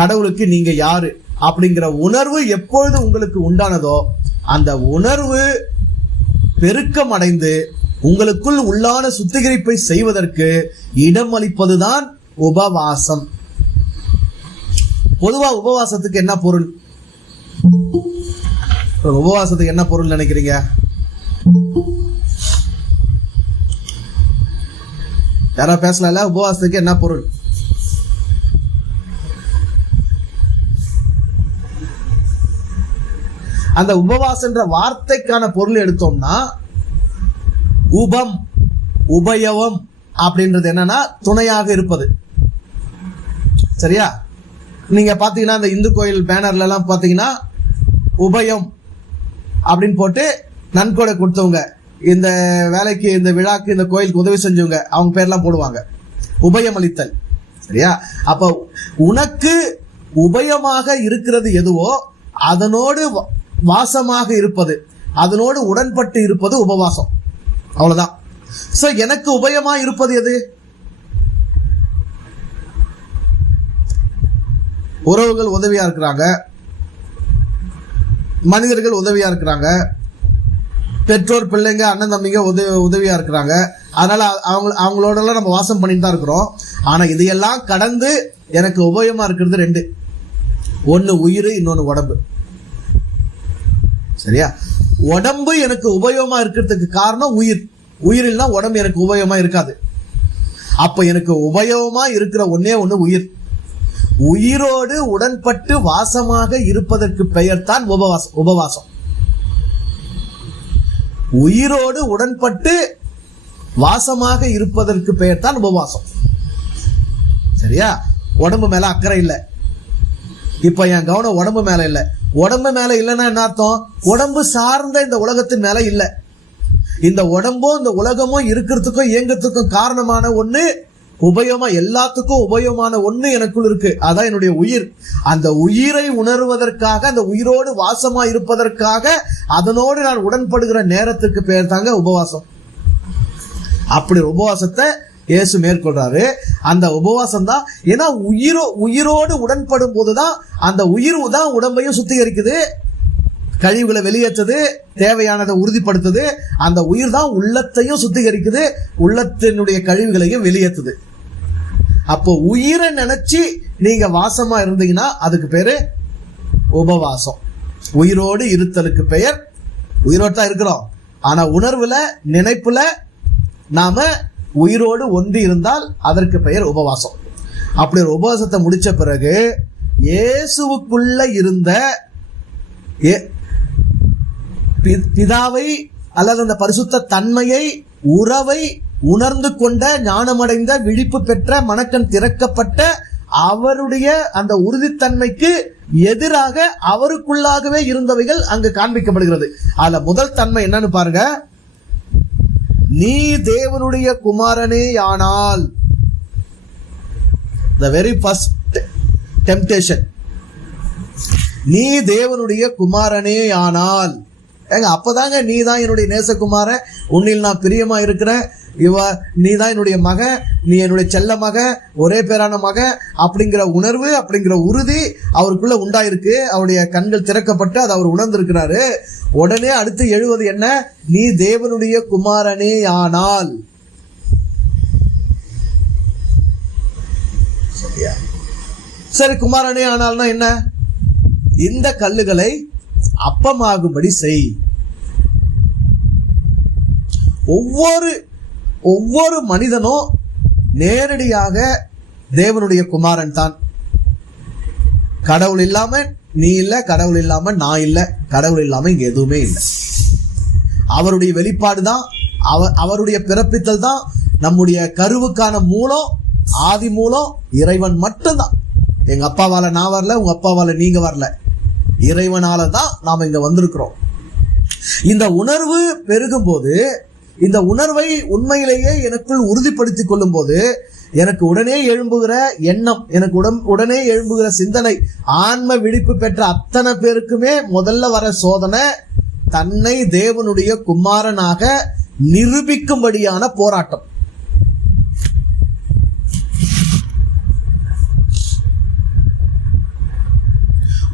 கடவுளுக்கு நீங்க யாரு அப்படிங்கிற உணர்வு எப்பொழுது உங்களுக்கு உண்டானதோ அந்த உணர்வு பெருக்கம் அடைந்து உங்களுக்குள் உள்ளான சுத்திகரிப்பை செய்வதற்கு இடம் அளிப்பதுதான் உபவாசம். பொதுவா உபவாசத்துக்கு என்ன பொருள்? உபவாசத்துக்கு என்ன பொருள் நினைக்கிறீங்க? யாரா பேசல? உபவாசத்துக்கு என்ன பொருள்? அந்த உபவாசன்ற வார்த்தைக்கான பொருள் எடுத்தோம்னா உபம், உபயவம் அப்படின்றது என்னன்னா துணையாக இருப்பது. சரியா? நீங்க பாத்தீங்கன்னா இந்த இந்து கோயில் பேனர்ல எல்லாம் பாத்தீங்கன்னா உபயம் அப்படின்னு போட்டு நன்கொடை கொடுத்தவங்க, இந்த வேலைக்கு, இந்த விழாக்கு, இந்த கோயிலுக்கு உதவி செஞ்சவங்க, அவங்க பேர்லாம் போடுவாங்க. உபயம் அளித்தல். சரியா? அப்ப உனக்கு உபயமாக இருக்கிறது எதுவோ அதனோடு வாசமாக இருப்பது, அதனோடு உடன்பட்டு இருப்பது உபவாசம். அவ்வளவுதான். சோ எனக்கு உபயமா இருப்பது எது? உறவுகள் உதவியா இருக்கிறாங்க, மனிதர்கள் உதவியா இருக்கிறாங்க, பெற்றோர், பிள்ளைங்க, அண்ணன் தம்பிங்க உதவியா இருக்கிறாங்க. அதனால அவங்களோட எல்லாம் நம்ம வாசம் பண்ணிட்டு தான் இருக்கிறோம். ஆனா இதையெல்லாம் கடந்து எனக்கு உபயமா இருக்கிறது ரெண்டு. ஒன்னு உயிர், இன்னொன்னு உடம்பு. சரியா? உடம்பு எனக்கு உபயோகமா இருக்கிறதுக்கு காரணம் உயிர். உயிர் இல்லைன்னா உடம்பு எனக்கு உபயோகமா இருக்காது. அப்ப எனக்கு உபயோகமா இருக்கிற ஒன்னே ஒண்ணு உயிர். உயிரோடு உடன்பட்டு வாசமாக இருப்பதற்கு பெயர் தான் உபவாசம். உயிரோடு உடன்பட்டு வாசமாக இருப்பதற்கு பெயர் தான் உபவாசம். சரியா? உடம்பு மேல அக்கறை இல்லை. இப்ப என் கவனம் உடம்பு மேல இல்ல. உடம்பு மேல இல்லைன்னா என்ன அர்த்தம்? உடம்பு சார்ந்த இந்த உலகத்தின் மேல இல்ல. இந்த உடம்பும் இந்த உலகமும் இருக்கிறதுக்கும் இயங்கத்துக்கும் காரணமான ஒண்ணு உபயோகமா, எல்லாத்துக்கும் உபயோகமான ஒண்ணு எனக்குள் இருக்கு. அதான் என்னுடைய உயிர். அந்த உயிரை உணர்வதற்காக, அந்த உயிரோடு வாசமா இருப்பதற்காக, அதனோடு நான் உடன்படுகிற நேரத்துக்கு பேர் தாங்க உபவாசம். அப்படி உபவாசத்தை இயேசு மேற்கொள்றாரு. அந்த உபவாசம் தான். ஏன்னா உயிரோடு உடன்படும் போதுதான் அந்த உயிர் தான் உடம்பையும் சுத்திகரிக்குது, கழிவுகளை வெளியேற்றுது, தேவையானதை உறுதிப்படுத்துது. அந்த உயிர் தான் உள்ளத்தையும் சுத்திகரிக்குது, உள்ளத்தினுடைய கழிவுகளையும் வெளியேற்றுது. அப்போ உயிரை நினைச்சு நீங்க வாசமா இருந்தீங்கன்னா அதுக்கு பேரு உபவாசம். உயிரோடு இருத்தலுக்கு பெயர், உயிரோடு தான் இருக்கிறோம், ஆனா உணர்வுல நினைப்புல நாம உயிரோடு ஒன்றி இருந்தால் அதற்கு பெயர் உபவாசம். அப்படி ஒரு உபவாசத்தை முடிச்ச பிறகு இயேசுவுக்குள்ள இருந்த பிதாவை அல்லது அந்த பரிசுத்த தன்மையை, உறவை உணர்ந்து கொண்ட, ஞானமடைந்த, விழிப்பு பெற்ற, மனக்கண் திறக்கப்பட்ட அவருடைய அந்த உறுதித்தன்மைக்கு எதிராக அவருக்குள்ளாகவே இருந்தவைகள் அங்கு காண்பிக்கப்படுகிறது. அதுல முதல் தன்மை என்னன்னு பாருங்க, நீ தேவனுடைய குமாரனே ஆனால். the very first temptation, நீ தேவனுடைய குமாரனே ஆனால். ஏங்க அப்பதாங்க நீ தான் என்னுடைய நேசகுமாரன், உன்னில் நான் பிரியமா இருக்கிறேன், நீ தான் என்னுடைய மகன், நீ என்னுடைய செல்ல மகன், ஒரே பேரான மகன் அப்படிங்கிற உணர்வு, அப்படிங்கிற உறுதி அவருக்குள்ள உண்டாயிருக்கு. அவருடைய கண்கள் திறக்கப்பட்டு அதை அவர் உணர்ந்திருக்கிறாரு. உடனே அடுத்து எழுவது என்ன, நீ தேவனுடைய குமாரனே ஆனால். சரியா? சரி, குமாரனே ஆனால்னா என்ன? இந்த கல்லுகளை அப்பமாகும்படி செய். ஒவ்வொரு மனிதனும் நேரடியாக தேவனுடைய குமாரன் தான். கடவுள் இல்லாம நீ இல்ல, கடவுள் இல்லாம நான் இல்ல, கடவுள் இல்லாம இங்க எதுவுமே இல்லை. அவருடைய வெளிப்பாடு தான், அவருடைய பிறப்பித்தல் தான் நம்முடைய கருவுக்கான மூலம், ஆதி மூலம் இறைவன் மட்டும்தான். எங்க அப்பாவால நான் வரல, உங்க அப்பாவால நீங்க வரல, இறைவனால தான் நாம இங்க வந்திருக்கிறோம். இந்த உணர்வு பெருகும் போது, இந்த உணர்வை உண்மையிலேயே எனக்குள் உறுதிப்படுத்திக் கொள்ளும் போது, எனக்கு உடனே எழும்புகிற எண்ணம், எனக்கு உடனே எழும்புகிற சிந்தனை, ஆன்ம விழிப்பு பெற்ற அத்தனை பேருக்குமே முதல்ல வர சோதனை தன்னை தேவனுடைய குமாரனாக நிரூபிக்கும்படியான போராட்டம்.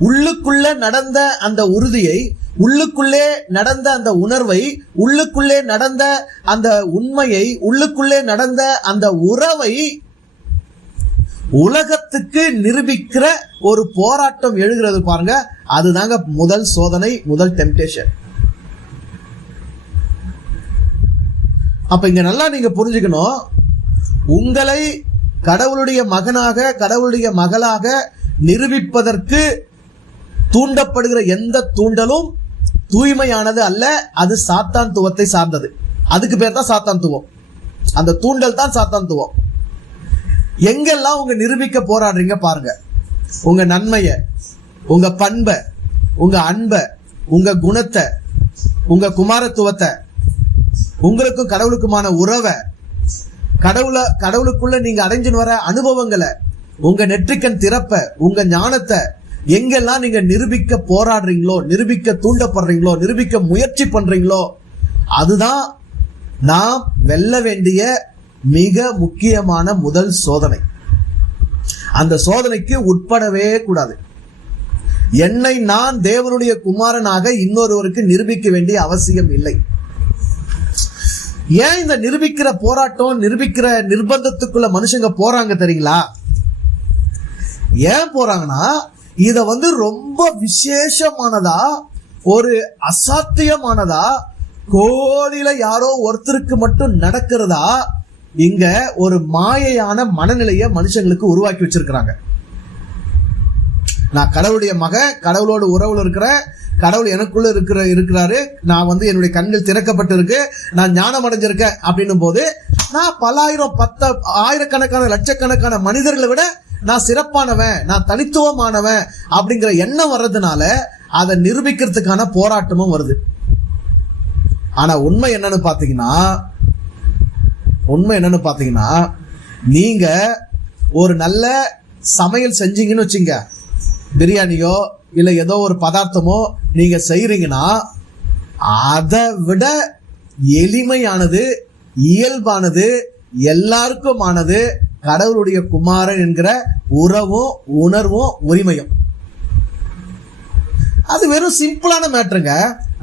உள்ளுக்குள்ள நடந்த அந்த உறுதியை, உள்ளுக்குள்ளே நடந்த அந்த உணர்வை, உள்ளுக்குள்ளே நடந்த அந்த உண்மையை, உள்ளுக்குள்ளே நடந்த அந்த உறவை உலகத்துக்கு நிரூபிக்கிற ஒரு போராட்டம் எழுகிறது பாருங்க. அதுதாங்க முதல் சோதனை, முதல் டெம்டேஷன். அப்ப இங்க நல்லா நீங்க புரிஞ்சுக்கணும், உங்களை கடவுளுடைய மகனாக, கடவுளுடைய மகளாக நிரூபிப்பதற்கு தூண்டப்படுகிற எந்த தூண்டலும் தூய்மையானது அல்ல. அது சாத்தான்துவத்தை சார்ந்தது. அதுக்கு பேர் தான் சாத்தான்துவம். அந்த தூண்டல் தான் சாத்தான்துவம். எங்கெல்லாம் உங்க நிரூபிக்க போராடுறீங்க பாருங்க, உங்க நன்மைய, உங்க பண்பை, உங்க அன்பை, உங்க குணத்தை, உங்க குமாரத்துவத்தை, உங்களுக்கும் கடவுளுக்குமான உறவை, கடவுளுக்குள்ள நீங்க அடைஞ்சுன்னு வர அனுபவங்களை, உங்க நெற்றிக்கண் திறப்ப, உங்க ஞானத்தை எங்கெல்லாம் நீங்க நிரூபிக்க போராடுறீங்களோ, நிரூபிக்க தூண்டப்படுறீங்களோ, நிரூபிக்க முயற்சி பண்றீங்களோ, அதுதான் நாம் வெல்ல வேண்டிய மிக முக்கியமான முதல் சோதனை. அந்த சோதனைக்கு உட்படவே கூடாது. என்னை நான் தேவனுடைய குமாரனாக இன்னொருவருக்கு நிரூபிக்க வேண்டிய அவசியம் இல்லை. ஏன் இந்த நிரூபிக்கிற போராட்டம், நிரூபிக்கிற நிர்பந்தத்துக்குள்ள மனுஷங்க போறாங்க தெரியுங்களா? ஏன் போறாங்கன்னா, இத ரொம்ப விசேஷமானதா, ஒரு அசாத்தியமானதா, கோடியில யாரோ ஒருத்தருக்கு மட்டும் நடக்கிறதா இங்க ஒரு மாயையான மனநிலையை மனுஷங்களுக்கு உருவாக்கி வச்சிருக்கிறாங்க. நான் கடவுளுடைய மகன், கடவுளோட உறவுல இருக்கிறேன், கடவுள் எனக்குள்ள இருக்கிறாரு, நான் என்னுடைய கண்கள் திறக்கப்பட்டு இருக்கு, நான் ஞானம் அடைஞ்சிருக்கேன் அப்படின்னும் போது, நான் பல்லாயிரம், ஆயிரக்கணக்கான, லட்சக்கணக்கான மனிதர்களை விட நான் சிறப்பானவன், நான் தனித்துவமானவன் அப்படிங்கிற எண்ணம் வர்றதுனால அதை நிரூபிக்கிறதுக்கான போராட்டமும் வருது. ஆனா உண்மை என்னன்னு பாத்தீங்கன்னா, நீங்க ஒரு நல்ல சமையல் செஞ்சீங்கன்னு வச்சுங்க, பிரியாணியோ இல்ல ஏதோ ஒரு பதார்த்தமோ நீங்க செய்றீங்கன்னா, அதை விட எளிமையானது, இயல்பானது, எல்லாருக்குமானது கடவுளுடைய குமாரன் என்கிற உறவும், உணர்வும், உரிமையும். அது வெறும் சிம்பிளான மேட்டருங்க.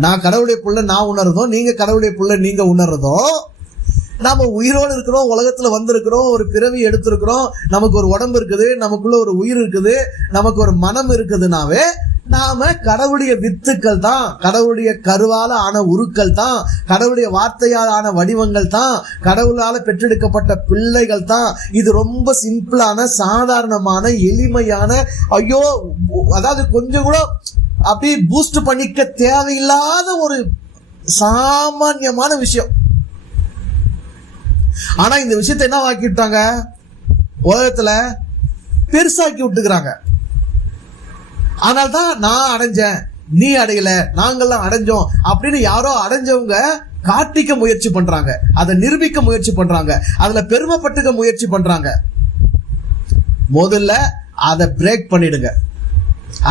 நான் கடவுளுடைய புள்ள நான் உணர்றதும், நீங்க கடவுளுடைய புள்ள நீங்க உணர்றதும், நாம உயிரோடு இருக்கிறோம், உலகத்துல வந்திருக்கிறோம், ஒரு பிறவி எடுத்திருக்கிறோம், நமக்கு ஒரு உடம்பு இருக்குது, நமக்குள்ள ஒரு உயிர் இருக்குது, நமக்கு ஒரு மனம் இருக்குதுனாவே நாம கடவுளுடைய வித்துக்கள் தான், கடவுளுடைய கருவால ஆன உருக்கள் தான், கடவுளுடைய வார்த்தையால் ஆன வடிவங்கள் தான், கடவுளால பெற்றெடுக்கப்பட்ட பிள்ளைகள் தான். இது ரொம்ப சிம்பிளான, சாதாரணமான, எளிமையான, ஐயோ அதாவது கொஞ்சம் கூட அப்படியே பூஸ்ட் பண்ணிக்க தேவையில்லாத ஒரு சாமான்யமான விஷயம். ஆனா இந்த விஷயத்தை என்ன ஆக்கிட்டாங்க, உலகத்துல பெருசாக்கி விட்டுக்கிறாங்க. அதனால்தான் நான் அடைஞ்சேன், நீ அடையல, நாங்கெல்லாம் அடைஞ்சோம் அப்படின்னு யாரோ அடைஞ்சவங்க காட்டிக்க முயற்சி பண்றாங்க, அதை நிரூபிக்க முயற்சி பண்றாங்க, அதுல பெருமைப்பட்டுக்க முயற்சி பண்றாங்க. முதல்ல அதை பிரேக் பண்ணிடுங்க.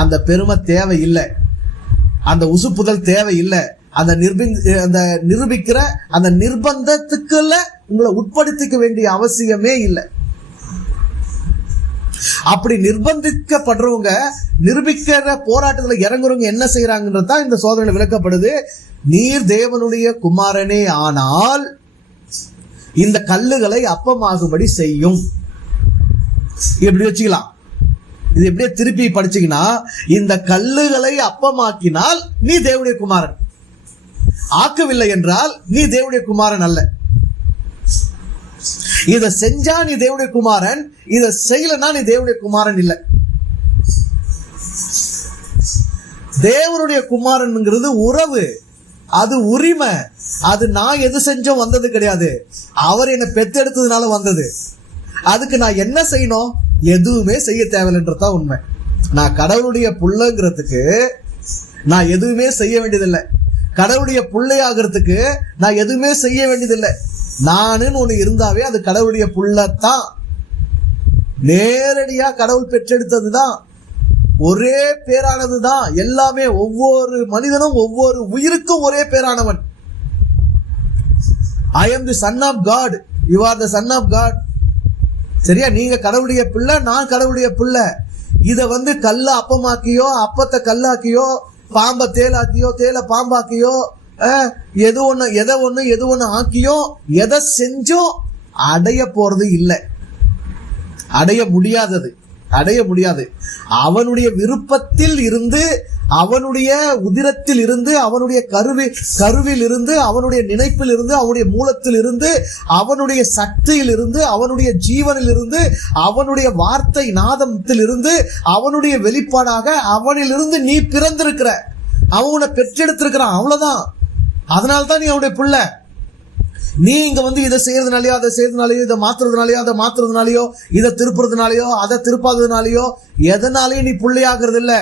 அந்த பெருமை தேவையில்லை, அந்த உசுப்புதல் தேவையில்லை, அந்த நிரூபிக்கிற அந்த நிர்பந்தத்துக்குள்ள உங்களை உட்படுத்திக்க வேண்டிய அவசியமே இல்லை. அப்படி நிர்பந்திக்கப்படுறவங்க, நிரூபிக்கிற போராட்டத்துல இறங்குறவங்க என்ன செய்யறாங்கன்றது தான் இந்த சோதனை விளக்கப்படுது. நீர் தேவனுடைய குமாரனே ஆனால் இந்த கல்லுகளை அப்பமாகும்படி செய்யும். எப்படி வச்சுக்கலாம், இது எப்படியே திருப்பி படிச்சீங்கன்னா, இந்த கல்லுகளை அப்பமாக்கினால் நீ தேவனுடைய குமாரன், ஆக்கவில்லை என்றால் நீ தேவனுடைய குமாரன் அல்ல. இதை செஞ்சா நீ தேவனுடைய குமாரன், இதை செய்யலன்னா நீ தேவனுடைய குமாரன் இல்லை. தேவனுடைய குமாரன்ங்கிறது உறவு, அது உரிமை, அது நான் எது செஞ்சோம் வந்தது கிடையாது, அவர் என்னை பெத்தெடுத்ததுனால வந்தது. அதுக்கு நான் என்ன செய்யணும், எதுவுமே செய்ய தேவையில்லைன்றதான் உண்மை. நான் கடவுளுடைய புள்ளங்கிறதுக்கு நான் எதுவுமே செய்ய வேண்டியதில்லை, கடவுளுடைய புள்ளையாகிறதுக்கு நான் எதுவுமே செய்ய வேண்டியதில்லை. நானுன்னு ஒண்ணு இருந்தாவே அது கடவுளுடைய புள்ளத்தான், நேரடியா கடவுள் பெற்றெடுத்தது தான், ஒரே பேரானது தான் எல்லாமே. ஒவ்வொரு மனிதனும் ஒவ்வொரு உயிருக்கும் ஒரே பேரானவன். I am the son of God, you are the son of God. சரியா, நீங்க கடவுளுடைய பிள்ளை, நான் கடவுளுடைய பிள்ளை. இத கல்ல அப்பமாக்கியோ, அப்பத்தை கல்லாக்கியோ, பாம்பை தேலாக்கியோ, தேலை பாம்பாக்கியோ, எது ஒண்ணு ஆக்கியோ, எதை செஞ்சோ அடைய போறது இல்லை, அடைய முடியாது. அவனுடைய விருப்பத்தில் இருந்து, அவனுடைய உதிரத்தில் இருந்து, அவனுடைய கருவில் இருந்து, அவனுடைய நினைப்பில் இருந்து, அவனுடைய மூலத்தில் இருந்து, அவனுடைய சக்தியில் இருந்து, அவனுடைய ஜீவனில் இருந்து, அவனுடைய வார்த்தை நாதத்தில் இருந்து, அவனுடைய வெளிப்பாடாக அவனிலிருந்து நீ பிறந்திருக்கிற, அவனை பெற்றெடுத்திருக்கிறான், அவ்வளவுதான். அதனால்தான் நீ அவனுடைய பிள்ளை. நீ இங்க இதை செய்யறதுனாலயோ, அதை செய்யறதுனாலயோ, இதை மாத்துறதுனாலயோ, அதை மாத்துறதுனாலயோ, இதை திருப்புறதுனாலயோ, அதை திருப்பாததுனாலயோ, எதனாலயும் நீ பிள்ளையாகிறது இல்ல.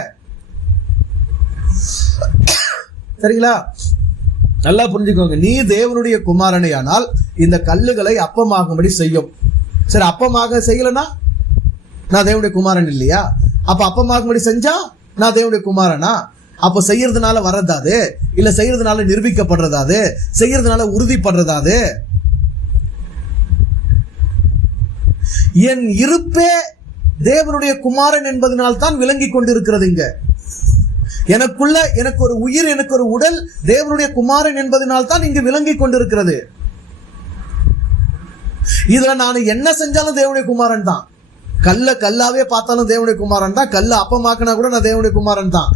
சரிங்களா, நல்லா புரிஞ்சுக்கோங்க. நீ தேவனுடைய குமாரனே ஆனால் இந்த கல்லுகளை அப்பமாகும்படி செய்யும். சரி, அப்பமாக செய்யலனா நான் தேவனுடைய குமாரன் இல்லையா? அப்ப அப்பமாகும்படி செஞ்சா நான் தேவனுடைய குமாரனா? அப்ப செய்யறதுனால வர்றதாது இல்ல, செய்யறதுனால நிரூபிக்கப்படுறதாது, செய்யறதுனால உறுதிப்படுறதாது? என் இருப்பே தேவனுடைய குமாரன் என்பதனால் தான் விளங்கி கொண்டிருக்கிறது. இங்க எனக்குள்ள எனக்கு ஒரு உயிர், எனக்கு ஒரு உடல் தேவனுடைய குமாரன் என்பதனால் தான் இங்கு விளங்கி கொண்டிருக்கிறது. இதுல நான் என்ன செஞ்சாலும் தேவனுடைய குமாரன் தான். கல்லாவே பார்த்தாலும் தேவனுடைய குமாரன் தான். கல்ல அப்பமாக்கினா கூட நான் தேவனுடைய குமாரன் தான்.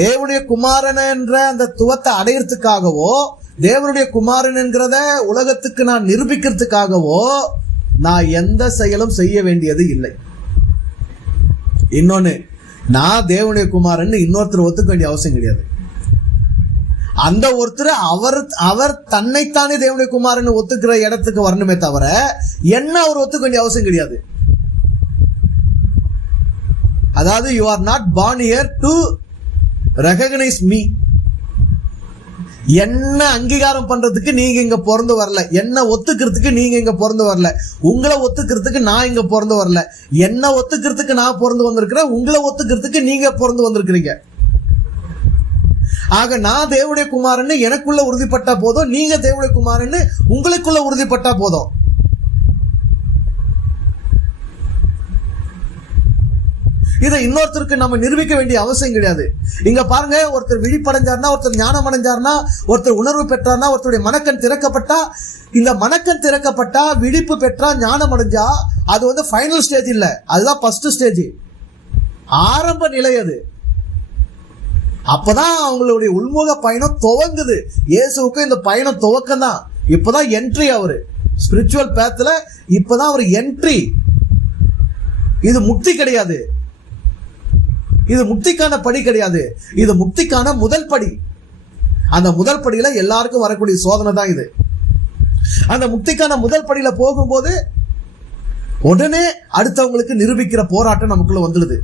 தேவனுடைய குமாரன் என்ற அந்த துவத்தை அடையிறதுக்காகவோ, தேவனுடைய குமாரன் என்கிறத உலகத்துக்கு நான் நிரூபிக்கிறதுக்காகவோ நான் எந்த செயலும் செய்ய வேண்டியது இல்லை. இன்னொன்னு, நான் தேவனுடைய குமாரன் இன்னொருத்தர் ஒத்துக்க வேண்டிய அவசியம் கிடையாது. அந்த ஒருத்தர் அவர் தன்னைத்தானே தேவனுடைய குமாரன் ஒத்துக்கிற இடத்துக்கு வரணுமே தவிர என்ன அவர் ஒத்துக்க வேண்டிய அவசியம் கிடையாது. அதாவது you are not born here to recognize me. என்ன அங்கீகாரம் பண்றதுக்கு நீங்க இங்க பிறந்து வரல, என்ன ஒத்துக்கிறதுக்கு நீங்க இங்க பிறந்து வரல, உங்களை ஒத்துக்கிறதுக்கு நான் இங்க பிறந்து வரல, என்ன ஒத்துக்கிறதுக்கு நான் பிறந்து வந்திருக்கிறேன், உங்களை ஒத்துக்கிறதுக்கு நீங்க பிறந்து வந்திருக்கிறீங்க. ஆக நான் தேவனுடைய குமாரன்னு எனக்குள்ள உறுதிப்பட்டா போதும், நீங்க தேவனுடைய குமாரன்னு உங்களுக்குள்ள உறுதிப்பட்டா போதும். இதை இன்னொருத்தருக்கு நம்ம நிரூபிக்க வேண்டிய அவசியம் கிடையாது. இங்க பாருங்க, ஒருத்தர் விழிப்படைஞ்சார்னா, ஒருத்தர் ஞானம் அடைஞ்சார்னா, ஒருத்தர் உணர்வு பெற்றார்னா, ஒருத்தருடைய மனக்கண் திறக்கப்பட்டா, இந்த மனக்கண் திறக்கப்பட்டா, விழிப்பு பெற்றா, ஞானம் அடைஞ்சா, அது ஃபைனல் ஸ்டேஜ் இல்ல, அதுதான் ஃபர்ஸ்ட் ஸ்டேஜ், ஆரம்ப நிலை. அது அப்பதான் அவங்களுடைய உள்முக பயணம் துவங்குது. இயேசுவுக்கு இந்த பயணம் துவக்கம் தான். இப்பதான் என்ட்ரி. அவரு ஸ்பிரிச்சுவல் பேத்ல இப்பதான் அவர் என்ட்ரி. இது முக்தி கிடையாது, இது முக்திக்கான படி கிடையாது, இது முக்திக்கான முதல் படி. அந்த முதல் படியில எல்லாருக்கும் வரக்கூடிய சோதனை தான் இது. அந்த முக்திக்கான முதல் படியில போகும்போது உடனே அடுத்தவங்களுக்கு நிரூபிக்கிற போராட்டம் நமக்குள்ள வந்துடுது.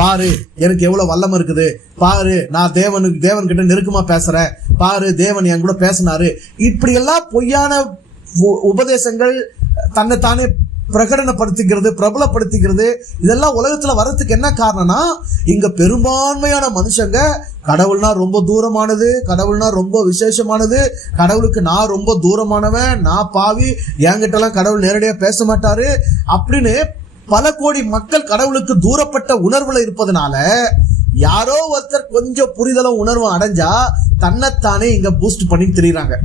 பாரு எனக்கு எவ்வளவு வல்லமை இருக்குது, பாரு நான் தேவன்கிட்ட நெருக்கமா பேசுறேன், பாரு தேவன் என் கூட பேசினாரு. இப்படி எல்லாம் பொய்யான உபதேசங்கள், தன்னைத்தானே பிரகடனப்படுத்திக்கிறது, பிரபலப்படுத்திக்கிறது, இதெல்லாம் உலகத்துல வர்றதுக்கு என்ன காரணம்னா, இங்க பெரும்பான்மையான மனுஷங்க கடவுள்னா ரொம்ப தூரமானது, கடவுள்னா ரொம்ப விசேஷமானது, கடவுளுக்கு நான் ரொம்ப தூரமானவன், நான் பாவி, என்கிட்ட எல்லாம் கடவுள் நேரடியா பேச மாட்டாரு அப்படின்னு பல கோடி மக்கள் கடவுளுக்கு தூரப்பட்ட உணர்வுல இருப்பதனால, யாரோ ஒருத்தர் கொஞ்சம் புரிதலும் உணர்வும் அடைஞ்சா தன்னைத்தானே இங்க பூஸ்ட் பண்ணி திரியுறாங்க.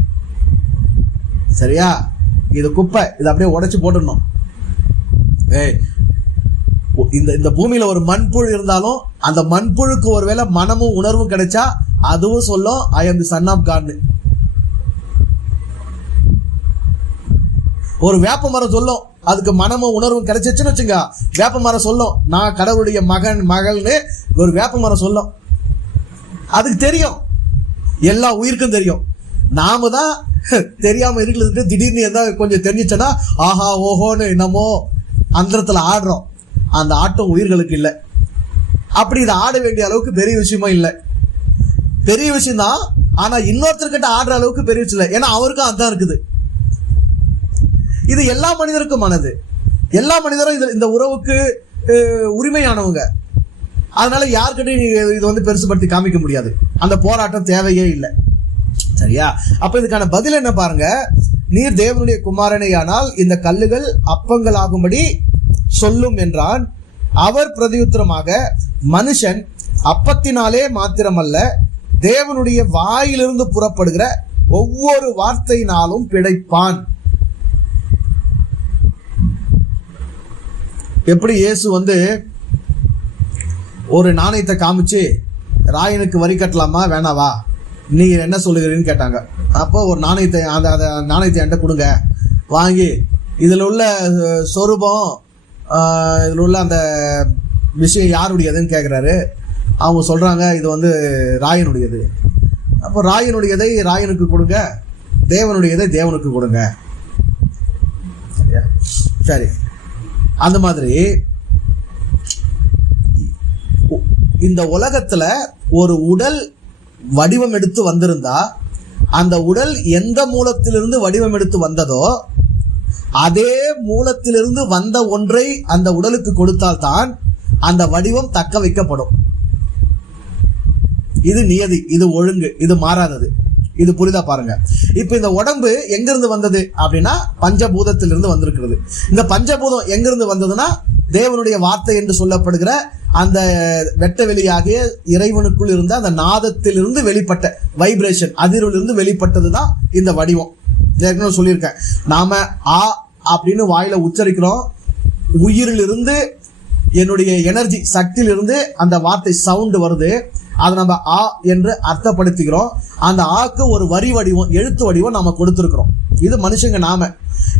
சரியா? இது குப்பை, இதை அப்படியே உடைச்சு போட்டுடணும். இந்த பூமியில ஒரு மண்புழு இருந்தாலும் அந்த மண்புழுக்கு ஒருவேளை மனமும் உணர்வும் கிடைச்சா அதுவும் சொல்லும் ஐ அம் தி சன் ஆஃப் காட். ஒரு வேப்ப மரம் சொல்லும், அதுக்கு மனமும் உணர்வும் கிடைச்சிச்சுன்னு வச்சுங்க, வேப்ப மரம் சொல்லும் நான் கடவுளுடைய மகள்னு. ஒரு வேப்ப மரம் சொல்லும், அதுக்கு தெரியும், எல்லா உயிருக்கும் தெரியும். நாம தான் தெரியாம இருக்கிறது. திடீர்னு எதாவது கொஞ்சம் தெரிஞ்சிச்சனா ஆஹா ஓஹோன்னு என்னமோ அந்தரத்துல ஆடுறோம். அந்த ஆட்டம் உயிர்களுக்கு இல்லை. அப்படி இதை ஆட வேண்டிய அளவுக்கு பெரிய விஷயமா இல்லை, பெரிய விஷயம் தான். ஆனா இன்னொருத்தர்கிட்ட ஆடுற அளவுக்கு பெரிய விஷயம் இல்லை, ஏன்னா அவருக்கும் அதான் இருக்குது. இது எல்லா மனிதருக்குமானது. எல்லா மனிதரும் இந்த உறவுக்கு உரிமையானவங்க. அதனால யார்கிட்டையும் இது பெருசுபடுத்தி காமிக்க முடியாது. அந்த போராட்டம் தேவையே இல்லை. சரியா? அப்ப இதுக்கான பதில் என்ன பாருங்க. நீர் தேவனுடைய குமாரனேயானால் இந்த கல்லுகள் அப்பங்களாகும்படி சொல்லும் என்றான். அவர் பிரதியுத்தரமாக, மனுஷன் அப்பத்தினாலே மாத்திரமல்ல, தேவனுடைய வாயிலிருந்து புறப்படுகிற ஒவ்வொரு வார்த்தையினாலும் பிழைப்பான். எப்படி இயேசு ஒரு நாணயத்தை காமிச்சு, ராயனுக்கு வரி கட்டலாமா வேணாவா, நீ என்ன சொல்லுகிறீன்னு கேட்டாங்க. அப்போ ஒரு நாணயத்தை, அந்த நாணயத்தை என்கிட்ட கொடுங்க, வாங்கி இதில் உள்ள சொரூபம், இதில் உள்ள அந்த விஷயம் யாருடையதுன்னு கேட்குறாரு. அவங்க சொல்கிறாங்க இது ராயனுடையது. அப்போ ராயனுடையதை ராயனுக்கு கொடுங்க, தேவனுடையதை தேவனுக்கு கொடுங்க. சரி, அந்த மாதிரி இந்த உலகத்துல ஒரு உடல் வடிவம் எடுத்து வந்திருந்தா, அந்த உடல் எந்த மூலத்திலிருந்து வடிவம் எடுத்து வந்ததோ அதே மூலத்திலிருந்து வந்த ஒன்றை அந்த உடலுக்கு கொடுத்தால்தான் அந்த வடிவம் தக்க வைக்கப்படும். இது நியதி, இது ஒழுங்கு, இது மாறாதது. இது புரிதா பாருங்க. இப்ப இந்த உடம்பு எங்கிருந்து வந்தது அப்படின்னா பஞ்சபூதத்திலிருந்து வந்திருக்கிறது. இந்த பஞ்சபூதம் எங்கிருந்து வந்ததுன்னா தேவனுடைய வார்த்தை என்று சொல்லப்படுகிற அந்த வெட்ட வெளியாகிய இறைவனுக்குள் இருந்த அந்த நாதத்திலிருந்து வெளிப்பட்ட வைப்ரேஷன், அதிர்விலிருந்து வெளிப்பட்டதுதான் இந்த வடிவம். ஏற்கனவே சொல்லியிருக்கேன், நாம ஆ அப்படின்னு வாயில உச்சரிக்கிறோம். உயிரிலிருந்து, என்னுடைய எனர்ஜி சக்தியிலிருந்து அந்த வார்த்தை சவுண்ட் வருது. அதை நம்ம ஆ என்று அர்த்தப்படுத்திக்கிறோம். அந்த ஆக்கு ஒரு வரி வடிவம், எழுத்து வடிவம் நாம கொடுத்திருக்கிறோம். இது மனுஷங்க நாம.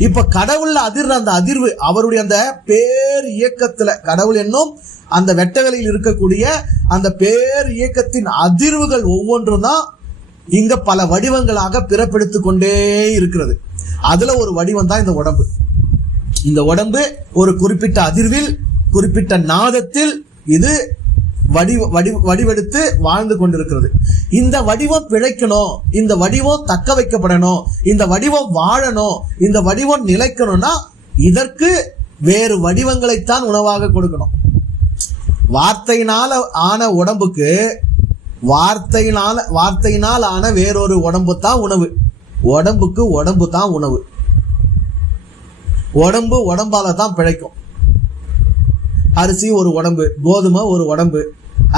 இப்ப கடவுள்ல அதிர்ற அந்த அதிர்வு, அவருடைய அந்த பேர் இயக்கத்துல, கடவுள் என்னும் அந்த வெட்டவெளியில் இருக்கக்கூடிய அந்த பேர் இயக்கத்தின் அதிர்வுகள் ஒவ்வொன்றும் தான் இங்க பல வடிவங்களாக பிறப்பெடுத்து கொண்டே இருக்கிறது. அதுல ஒரு வடிவம் தான் இந்த உடம்பு. இந்த உடம்பு ஒரு குறிப்பிட்ட அதிர்வில், குறிப்பிட்ட நாதத்தில் இது வடிவெடுத்து வாழ்ந்து கொண்டிருக்கிறது. இந்த வடிவம் பிழைக்கணும், இந்த வடிவம் தக்க வைக்கப்படணும், இந்த வடிவம் வாழணும், இந்த வடிவம் நிலைக்கணும்னா இதற்கு வேறு வடிவங்களைத்தான் உணவாக கொடுக்கணும். வார்த்தையினால ஆன உடம்புக்கு வார்த்தையினால் ஆன வேறொரு உடம்பு தான் உணவு. உடம்புக்கு உடம்பு தான் உணவு. உடம்பு உடம்பால தான் பிழைக்கும். அரிசி ஒரு உடம்பு, கோதுமை ஒரு உடம்பு,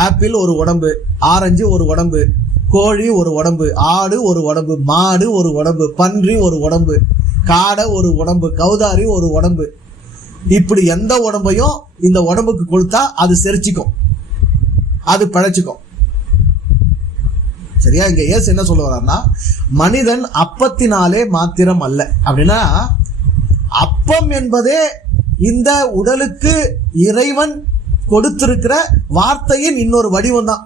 ஆப்பிள் ஒரு உடம்பு, ஆரஞ்சு ஒரு உடம்பு, கோழி ஒரு உடம்பு, ஆடு ஒரு உடம்பு, மாடு ஒரு உடம்பு, பன்றி ஒரு உடம்பு, காடை ஒரு உடம்பு, கௌதாரி ஒரு உடம்பு. இப்படி எந்த உடம்பையும் இந்த உடம்புக்கு கொடுத்தா அது செரிச்சிக்கும், அது பழைச்சிக்கும். சரியா? இங்க இயேசு என்ன சொல்ல வர்றாருன்னா, மனிதன் அப்பத்தினாலே மாத்திரம் அல்ல அப்படின்னா, அப்பம் என்பதே இந்த உடலுக்கு இறைவன் கொடுத்திருக்கிற வார்த்தையின் இன்னொரு வடிவம் தான்.